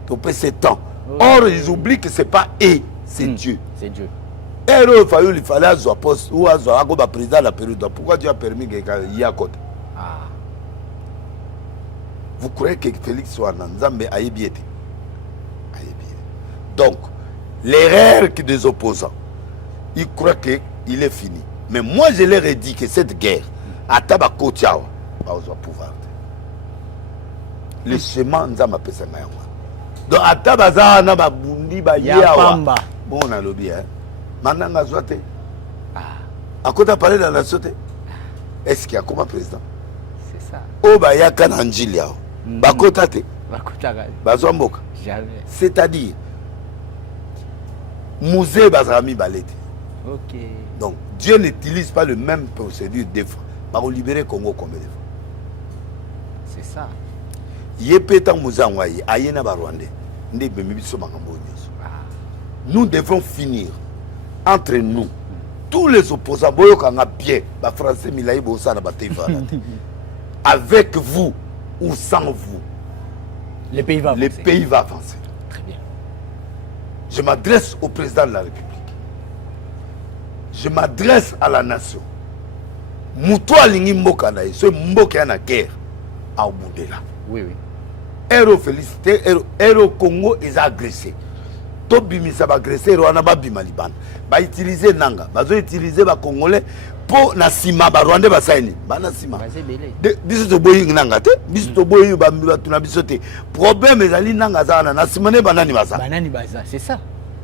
tu peux se temps. Or, ils oublient que ce n'est pas eux, c'est Dieu. C'est Dieu. Et il fallait avoir poste ou avoir un président de la période. Pourquoi Dieu a permis qu'il y ait à côté? Vous croyez que Félix soit Nzambe Aïbiété? Donc, l'erreur des opposants, ils croient qu'il est fini. Mais moi, je leur ai dit que cette guerre, à Tabako Tiawa, va au pouvoir. Le chemin Nzamba Pesangayama. Donc, à Tabaza, na Babundi, Yawa. Bon, on a le bien. Maintenant, on a zoté. À quoi tu as parlé dans la société? Est-ce qu'il y a comme président? C'est ça. Oh, bah, il y a qu'un Angilia. Bakotate. Bazomboka. C'est-à-dire, Mouzé Bazrami Balete. Ok. Donc, Dieu n'utilise pas le même procédure des fois. Pour libérer Congo combien de fois? C'est ça. Yepeta Mouzé Anwaye, Ayena Barwande. Nous devons finir entre nous. Tous les opposants, bien, français, avec vous ou sans vous, le pays va avancer. Très bien. Je m'adresse au président de la République. Je m'adresse à la nation. Moutoua lingi mboka na ce mboka na guerre à Obundela. Oui, oui. Héros félicité, héros Congo est agressé. Tobimi ça va agresser, Rwanda ba bima Liban. Ba utiliser nanga, ba zo utiliser ba Congolais pour na sima ba Rwanda ba saini. Ba na sima. Biso to boyi nanga te, biso to boyi ba tuna biso te. Problème ezali nanga za na sima ne banani baza. Banani baza, c'est ça.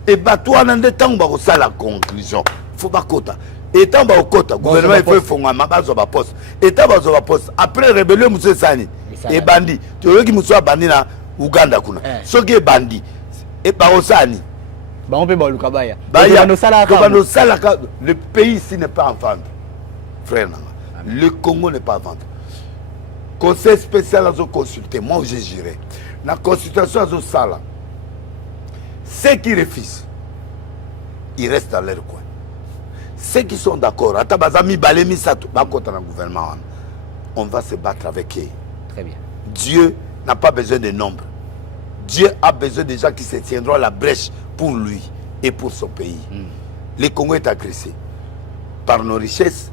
Et ba toi na nde tango ba ko sala conclusion. Faut pas kota. étant ba okota gouvernement il faut fongama bazo ba poste étant bazo ba poste après rébellion monsieur Sani et bandi tu veux qui monsieur bandi na Uganda kuna soki e bandi et ba osani ba on peut ba lukabaya le pays ici n'est pas en vente frère le Congo n'est pas en vente conseil spécial à consulter moi j'ai géré la consultation à sala ceux qui refusent ils restent dans leur coin. Ceux qui sont d'accord, on va se battre avec eux. Très bien. Dieu n'a pas besoin de nombre. Dieu a besoin de gens qui se tiendront à la brèche pour lui et pour son pays. Le Congo est agressé par nos richesses,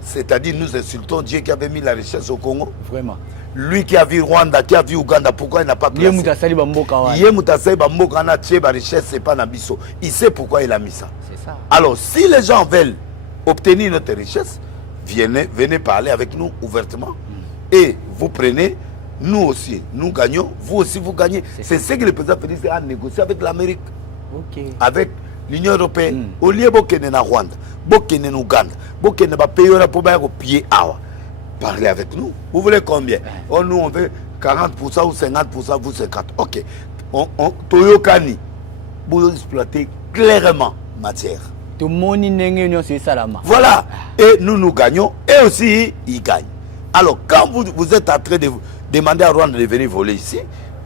c'est-à-dire nous insultons Dieu qui avait mis la richesse au Congo. Vraiment. Lui qui a vu Rwanda, qui a vu Ouganda, pourquoi il n'a pas placé? Il sait pourquoi il a mis ça. C'est ça. Alors, si les gens veulent obtenir notre richesse, venez parler avec nous ouvertement. Et vous prenez, nous aussi, nous gagnons, vous aussi, vous gagnez. C'est ce que le président Félix a négocié avec l'Amérique, avec l'Union européenne. Au lieu de Rwanda, de Ouganda, de pied parlez avec nous. Vous voulez combien? Oh, nous, on veut 40% ou 50%, vous 50%. Ok. Toyokani, vous exploitez clairement matière. Voilà. Et nous gagnons. Et aussi, ils gagnent. Alors, quand vous êtes en train de demander à Rwanda de venir voler ici,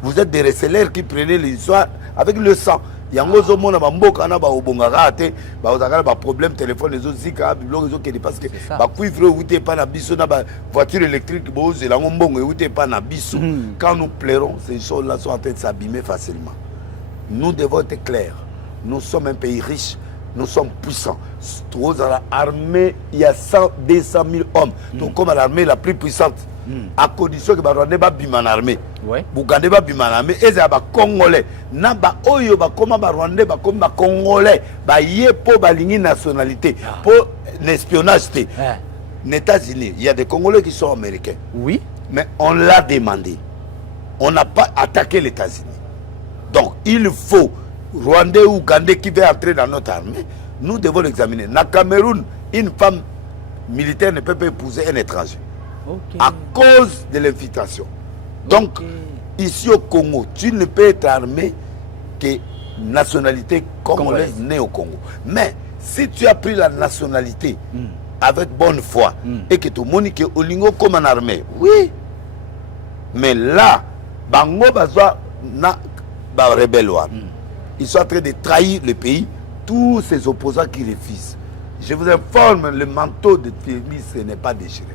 vous êtes des receleurs qui prenaient l'histoire avec le sang. Il y a un problème téléphone les autres parce que voiture électrique quand nous plairons ces choses-là sont en train de s'abîmer facilement. Nous devons être clairs. Nous sommes un pays riche, nous sommes puissants. Armée, il y a 200 000 hommes. Donc comme l'armée la plus puissante, à condition que Rwanda va biman armée. Bougandais va biman armée. Et ça va Congolais. Na ba oyo ba comment ba Rwandais ba comme ba Congolais ba yé pour ba ligne nationalité pour l'espionnage. Les États-Unis, il y a des Congolais qui sont américains. Oui. Mais on l'a demandé. On n'a pas attaqué les États-Unis. Donc il faut Rwandais ou Ougandais qui veut entrer dans notre armée, nous devons l'examiner. Dans le Cameroun, une femme militaire ne peut pas épouser un étranger. À cause de l'infiltration. Donc, ici au Congo, tu ne peux être armé que nationalité congolaise née au Congo. Mais si tu as pris la nationalité avec bonne foi et que tu moniques au lingo comme en armée, oui. Mais là, Bango Bazwa na rebelle. Ils sont en train de trahir le pays, tous ces opposants qui refusent. Je vous informe, le manteau de Félix n'est pas déchiré.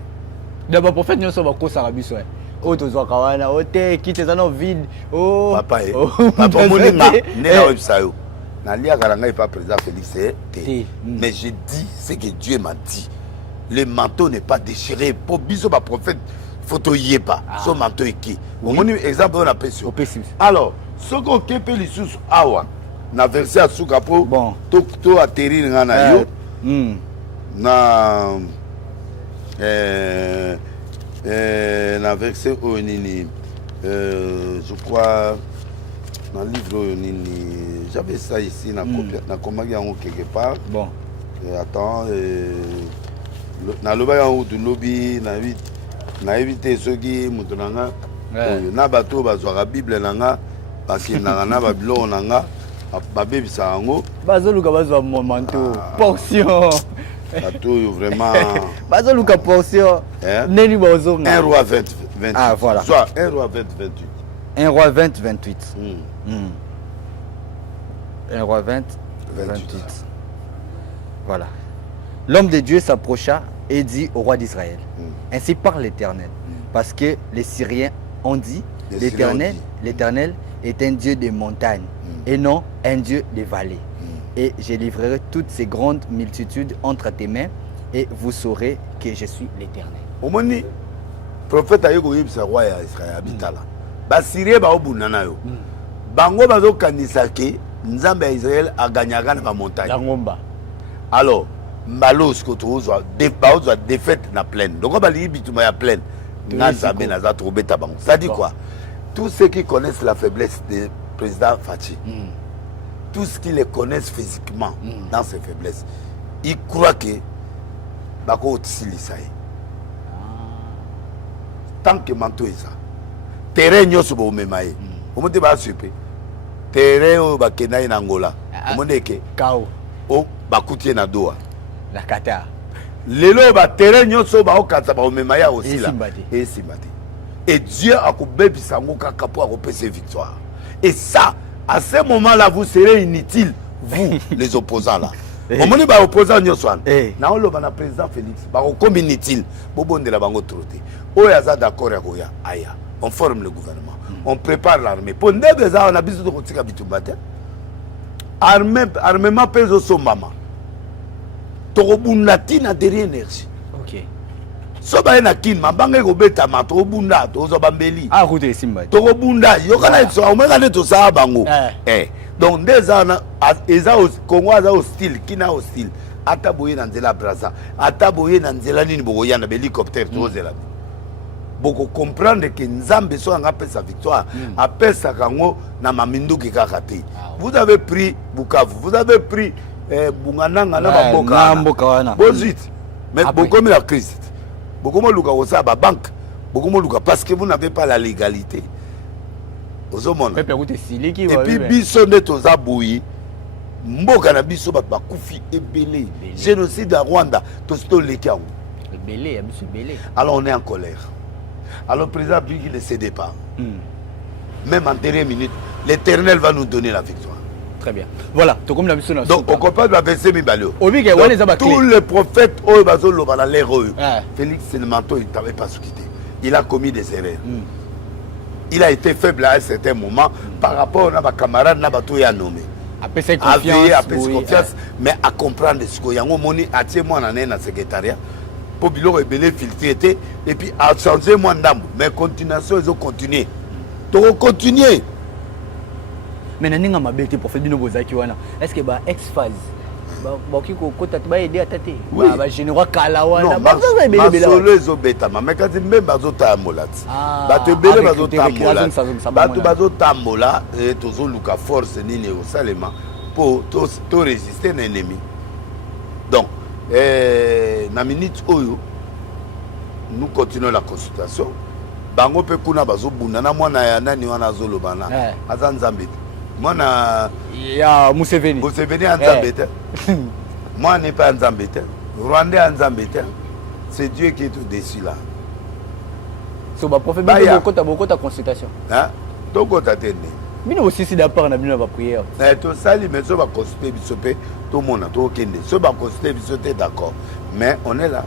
D'abord, prophète, nous sommes au Sarabis. Oh, tu as kawana, oh, qui te dans vide. Oh, papa, papa, mon n'est pas websayo. Nalia Garanga n'est pas président Félix. Mais je dis ce que Dieu m'a dit. Le manteau n'est pas déchiré. Pour biso ma prophète, photo y est pas. Son manteau est qui? Mon exemple, on appelle sur. Alors, ce qu'on peut les sous awa, na versé à Soukapo, bon, to atterrir na yo, na versé au nini, je crois, dans le livre nini, j'avais ça ici, na commandé en quelque part. Bon, attends, na loba en haut du lobby, na évité ceux qui moutonanga, na bateau bazwa Bible nanga. Parce qu'il y a un babylon, baby sango. Bazoluka bazwa manteau. Portion. Bateau vraiment. Bazoluka portion. Neni bazonga. 1 roi 20, 28. Ah voilà. Soit 1 roi 20, 28. 1 roi 20, 28. 1 roi 20, 28. Voilà. L'homme de Dieu s'approcha et dit au roi d'Israël, ainsi parle l'Éternel, parce que les Syriens ont dit, l'Éternel est un Dieu des montagnes et non un Dieu des vallées. Et je livrerai toutes ces grandes multitudes entre tes mains et vous saurez que je suis l'Éternel. Au moment où prophète a eu le roi d'Israël habitala, Basiré ba obunana yo. Bango bazo kanisaki nzambe ya Israël a gagné na montagne. Alors, Malos koto zo défaite na plaine. Donc on va lire bituma ya plaine. Nzambe naza trouvé tabango. Ça dit quoi? Tous ceux qui connaissent la faiblesse du président Fachi, tous qui les connaissent physiquement dans ses faiblesses, ils croient que bako tisilisa ye tant que manto eza terrain nyonso bomema ye omonde basupe terrain oyo bakenda ye na Angola omonde eke Kao o bakuti ye na Doha la Qatar lelo ba terrain nyonso baokatisa baomema ye osila Esimba te et Dieu akobebisa yango kaka po akopesa victoire et ça à ce moment là vous serez inutile vous les opposants là omoni ba opposant nyonso wana na oloba na président Félix bakokomi inutile bobondela bango troté oyo aza d'accord ya koya aya on forme le gouvernement on prépare l'armée po ndebe eza wana biso tokotika bitumba te armement mpe ezosombama tokobunda ntina derrière énergie ok so baye na kini mabanga ekobetama tokobunda tozwa bambeli route esimba tokobunda yokana ezo omeka nde tosala bango donc nde eza Congo aza hostile kina hostile ata boye na nzela Brazza ata boye na nzela nini bokoya na hélicoptère tozela boko comprendre que Nzambe so anga pesa victoire apesaka yango na maminduki kaka te vous avez pris Bukavu vous avez pris Bungananga na Bamboka wana bozit mais bokomi la crise bokomo luka kosa ba banque bokomo luka parce que vous n'avez pas la légalité ozomona et puis biso nde toza boyi mboka na biso bato bakufi ebele génocide à Rwanda to leki yango ebele biso ebele alors on est en colère alors le président Bigi ne cède pas même en dernière minute l'éternel va nous donner la victoire très bien voilà to comme la mission donc on comprend la verset mibalio tous les prophètes oyo bazoloba na l'air oyo Félix c'est le manteau il t'avait pas quitté il a commis des erreurs il a été faible à un certain moment par rapport à ma camarade na bato ya nommé apesa confiance mais à comprendre ce que yango moni atie moi na secrétariat pour biloko ebele filtré et puis à changer moi ndambo mais continuation ils ont continué to continuer mais naninga mabete prophète bino bozaki wana est-ce que ba ex phase ba kiko kota ba aider atate ba général kala wana ba solo ezobetama mais quand même bazotambolati bato ebele bazotambola bato bazotambola et tozoluka force nini osalema pour to résister na ennemi donc na minute oyo nous continuons la consultation bango pe kuna bazobunda na mwana ya nani wana azoloba na aza Nzambe mwana ya Museveni Nzambe te moi n'est pas Nzambe te Rwandais Nzambe te c'est Dieu qui est au-dessus là so ba prophète beaucoup ta consultation tokota te nde bino aussi si d'appart na bino ba prière to sali mais so ba consulter biso pe to mona to kende so ba consulter biso te d'accord mais on est là.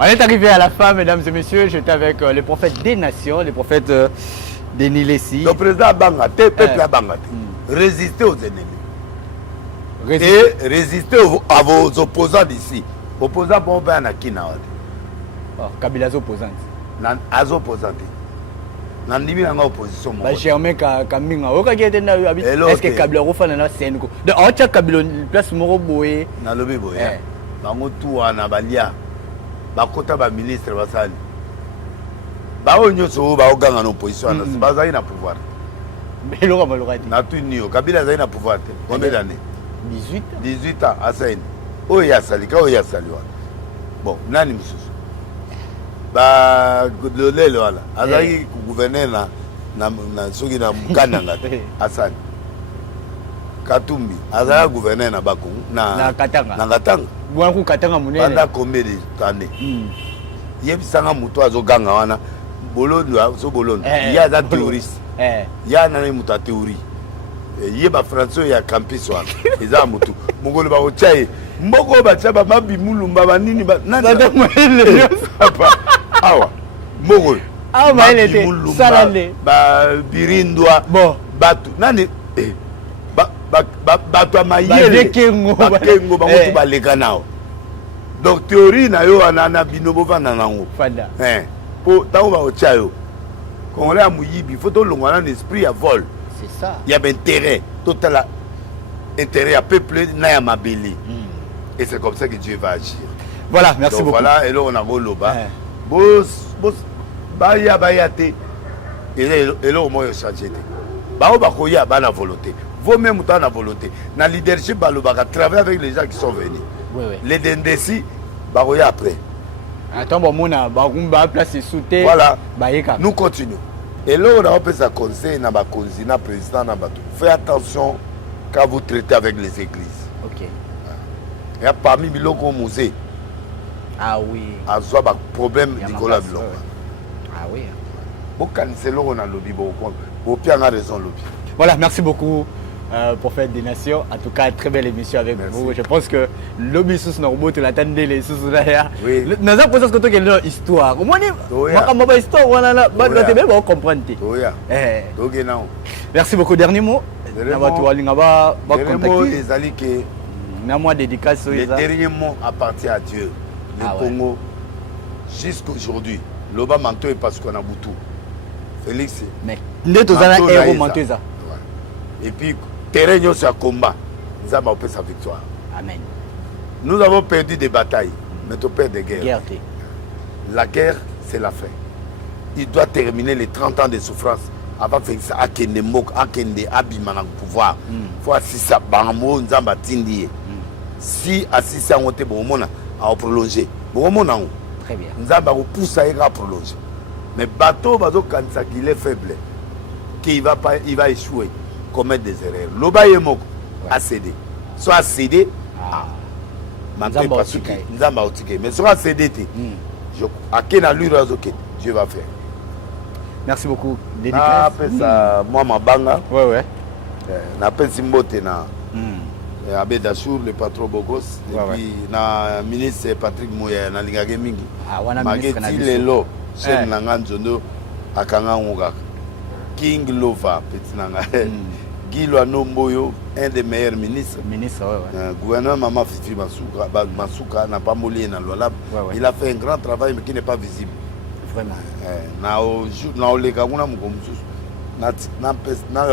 On est arrivé à la fin, mesdames et messieurs. J'étais avec les prophètes des nations, les prophètes des Nilessi. Le président Bangate, peuple à Bangate. Résistez aux ennemis. Et résistez à vos opposants d'ici. Opposants pour un akina. Kabila opposant. Az opposant. Nandimi na opposition. Ba Germain Kaminga. Oka ki etenda est-ce que Kabila rofana na Senko. De acha Kabila place moko boye. Na lobi boye. Bango tuwa na balia. Bakota ba ministre basali bao nyonso bao ganga na opposition na bazali na pouvoir beloko malokati na tunio Kabila zali na pouvoir te combien d'années 18 ans asaini oyo ya salika oyo ya saliwa bon nani mususu ba lelo wala azali gouverner na soki na mkananga asani Katumbi azali gouverner na Bakongo na Katanga Bwangu Katanga munene pendant combien d'années yebisanga muto azoganga wana bolondo so bolondo ya za théoriste ya na muta théorie yeba français ya campus wana eza mutu mongolo ba ochaye mboko ba chaba mabi mulumba banini nani papa awa mongolo maele te salale ba birindwa bon batu nani bato ya mayele bakengo bango baleka nao donc théorie na yo wana na bino bovanda nango po ntango baotya yo congolais ya moyibi faut tolongwa na esprit ya vol ya baintérêt totala intérêt ya peuple na ya mabele et c'est comme ça que Dieu va agir. Voilà, merci donc, beaucoup. Voilà, et là on a goloba baya te et là au moins changer te bao bakoya bana volonté vaut même temps la volonté. La leadership, travailler avec les gens qui sont venus. Oui. Les Dendesi, baroya après. Attends, bon, mon a place sauté. Voilà. Baïka. Nous continuons. Et là, on a fait ça conseil, na ba président, na bateau. Faites attention quand vous traitez avec les églises. Ok. Il y a parmi Biloko musée. Ah oui. À soit un problème Nicolas Biloko. Ah oui. Bon, quand c'est là on a lobby, bon, Pierre a raison lobby. Voilà, merci beaucoup pour Fête des Nations. En tout cas, très belle émission avec vous. Je pense que lobby sous normal, tu l'attendais les sous derrière. Oui. Nous avons posé ce que tu as histoire. Au moins, ma histoire, voilà, tu même comprendre. Merci beaucoup. Dernier mot. Dernier mot, dédicace. Le dernier mot appartient à Dieu. Le Congo, jusqu'à aujourd'hui, l'Oba manteau est parce qu'on a Boutou. Félix. Mais nous tous un héros manteau. Et puis, terrain sur combat, nous avons fait sa victoire. Amen. Nous avons perdu des batailles, mais tu perds des guerres. Guerre. La guerre, c'est la fin. Il doit terminer les 30 ans de souffrance avant de faire ça. Akende Mok, Akende Abima dans le pouvoir. Il faut assister à Banamo, Nzamba Tindi. Si assister à Monte Bomona, à prolonger. Bomona, très bien. Nzamba pousse à prolonger. Mais bateau, quand il est faible, qu'il il va échouer, commettre des erreurs. L'Oba Yemok a cédé. Soit a cédé, Nzamba Otike. Mais soit a cédé, Dieu va faire. Merci beaucoup. Moi, ma banga. Ouais. N'appelle Simbote na Abedachour, le patron Bogos. Et puis, na ministre Patrick Mouya, na Lingage Mingi. Mageti Lelo, chef Nanganjono, Akanga Ngaka. King Lova, petit Nanga. Guy Loanomboyo, un des meilleurs ministres. Gouverneur Maman Fifi Masuka n'a pas molé dans le lab. Il a fait un grand travail, mais qui n'est pas visible. Vraiment.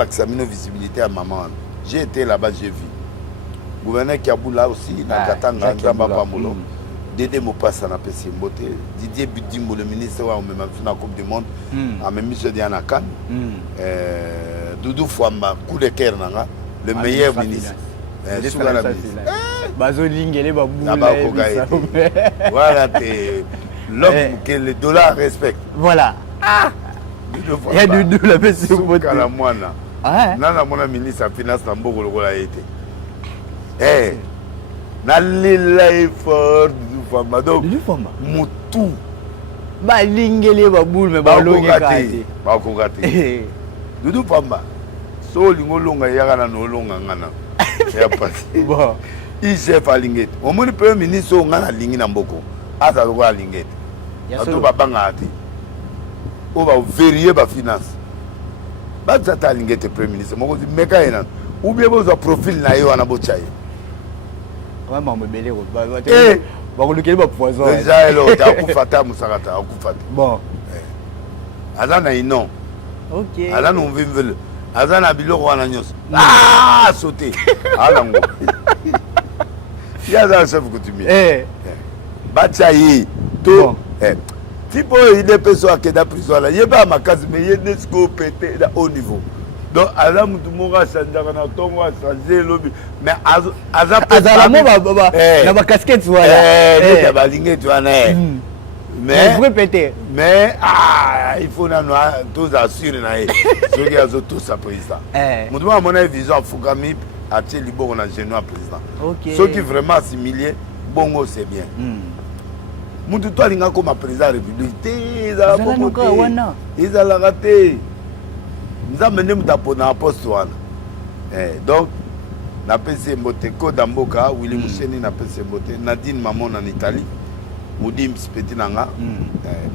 L'examen visibilité à maman. J'ai été là-bas, j'ai vu. Gouverneur Kiaboula aussi, Nakatanga, Nzambapamolo. Dédé Mopassa n'a pas si mbote. Didier Budimbo, le ministre, on m'a fait la Coupe du Monde. A même mis Diana Khan. Doudou Fouamba, coup de cœur, le meilleur ministre. Voilà, l'homme que le dollar respecte. Voilà. Il y a du la monsieur Kalamwana. Nana mon ministre de finance na mboko lokola été. Eh. Na lila effort du famba donc. Mutu. Ba lingele ba boule mais ba longe kati. Ba ko kati. Dudu famba. So lingo longa yaka na no longa ngana. Ya passé. Bon. Il chef alingete. Au moins le premier ministre ngana lingi na mboko. Asa ko alingete. Bato babanga ati. On va vérifier la finance. Si tu as un premier ministre, ou bien vous avez un profil naïf à Nabochaï. Déjà, tu as fait Moussarata. Bon. Azana est non. Ok. Azana on veut. Azana Bilo Wananyos. Ah, sauter. Alango. Il y a un chef que tu mets. Bachaï. Tout. Tipo il est personne qui est dans la prison là, il y a pas ma case mais il y a des scopes pété au niveau. Donc Azam tout monde a changé dans ton a changé lobby mais Azam na ba casquette voilà. Il y a balingé tu vois mais vrai pété. Mais il faut na tous assurer na ceux qui ont tous sa président. Mon doigt mon vision Fugami a tel libo on a genou à président. OK. Ceux qui vraiment assimilés bongo c'est bien. Mutu toi linga comme président de la République. Ils ont raté. Nous avons mené un poste. Donc, na PC Mbote, Kodamboka, Willy Moucheni, na PC Mbote, Nadine Mamon en Italie, Moudim Speti Nanga,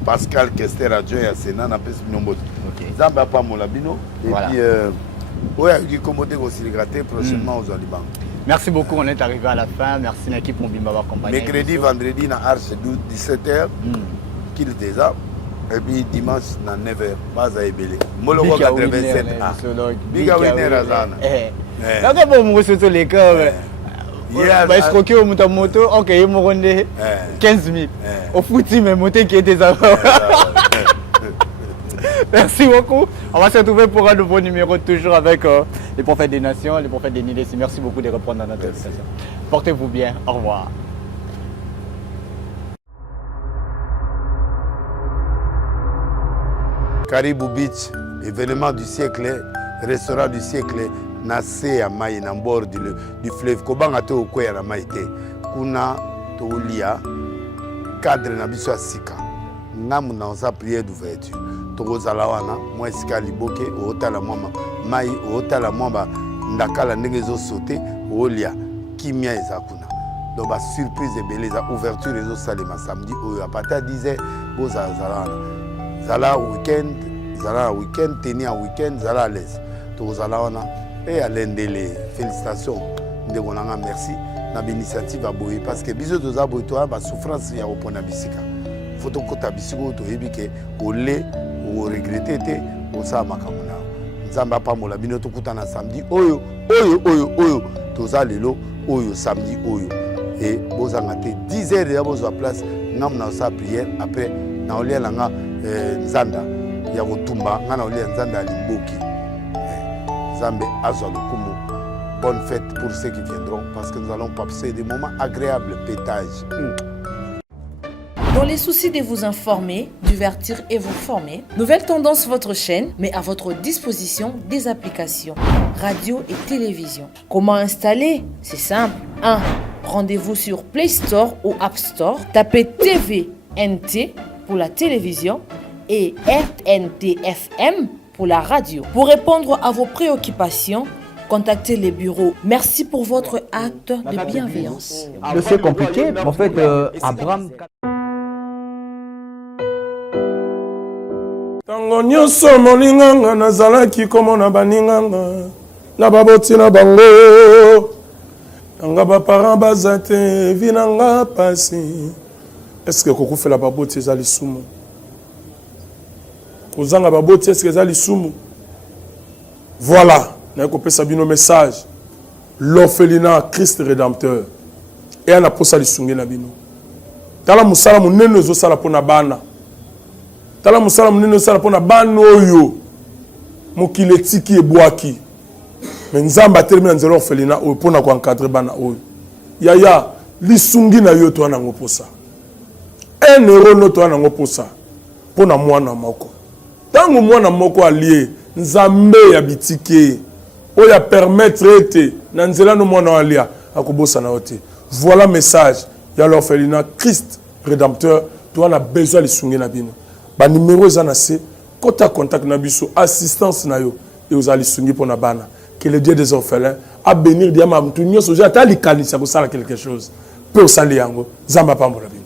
Pascal Kester adjoint à Sénat, na PC Mbote. Zamba pas mon labino. Et puis, oui, il commodé aussi le gratter prochainement aux Alibans. Merci beaucoup, on est arrivé à la fin. Merci à l'équipe pour m'avoir accompagné. Mercredi, vendredi, na Arche 17h, qu'il déjà. Et puis dimanche, na 9h, Baza Ebele. Moloko 87A. Biga Winner Azana. Donc, bon, moi, c'est les cœurs. Bah, escroquer au moto, ok, il m'a rendu 15 000. Au foot, il m'a monté qui était ça. Merci beaucoup. On va se retrouver pour un nouveau numéro, toujours avec les prophètes des nations, les prophètes des Nidesi. Merci beaucoup de reprendre notre invitation. Portez-vous bien. Au revoir. Caribou Beach, événement du siècle, restaurant du siècle, Nassé à Maï, en bord du fleuve. Kobanga te okoya na Maïté. Kuna tolia cadre na biso asika. Ngamu na onza prière d'ouverture. Tokozala wana, moi esika liboke, ootala mwamba Maï, ootala mwamba ndakala ndenge zo sauter, olia kimia ezakuna. Donc ba surprise ebele za ouverture ezo salema samedi oyo à partir de 10h boza zala zala week-end tenir un week-end zala à l'aise tozala wana et à l'endele félicitations ndeko nanga merci na initiative aboye parce que biso toza boye to ba souffrance ya opona bisika faut kota bisiko to yebike ole o regretter te o sa makamuna nzamba pambola bino to kutana samedi oyo toza lelo oyo samedi oyo. Et vous avez 10 heures de votre place, nous avons sa prière. Après, nous avons Nzanda, Yagotumba, nous avons Nzanda Limboki. Zambe Azalokumu. Bonne fête pour ceux qui viendront parce que nous allons passer des moments agréables, pétage. Dans les soucis de vous informer, divertir et vous former, Nouvelle Tendance votre chaîne met à votre disposition des applications, radio et télévision. Comment installer? C'est simple. 1. Rendez-vous sur Play Store ou App Store. Tapez TVNT pour la télévision et RNTFM pour la radio. Pour répondre à vos préoccupations, contactez les bureaux. Merci pour votre acte de bienveillance. C'est compliqué, mais en fait, Abraham... Tango nyonso molinganga nazalaki komona baninganga na baboti na bango nanga baparent baza te vinanga pasi est-ce que kokufela baboti eza lisumu kozanga baboti est-ce que eza lisumu voilà na kopesa bino message l'orphelinat Christ rédempteur et ana posa lisungi na bino tala musala munene ezosala pona bana tala musala munene osala pona bana oyo mokili etiki ebwaki me nzambe atelemi na nzela orphelinat oyo mpona koencadre bana oyo yaya lisungi na yo toa nango posa 1 euro no toa nango posa mpona mwana moko ntango mwana moko alie nzambe ya bitike oyo apermettre ete na nzela no mwana alia akobosana yo te. Voilà message ya l'orphelinat Christ rédempteur toa na besoin lisungi na bino ba numéro eza na se kota contact na biso assistance na yo et aux alisungi pona bana que le Dieu des orphelins a bénir diama mtu nyoso ja ta likanisa ko sala quelque chose peut osali yango zamba pambola bino.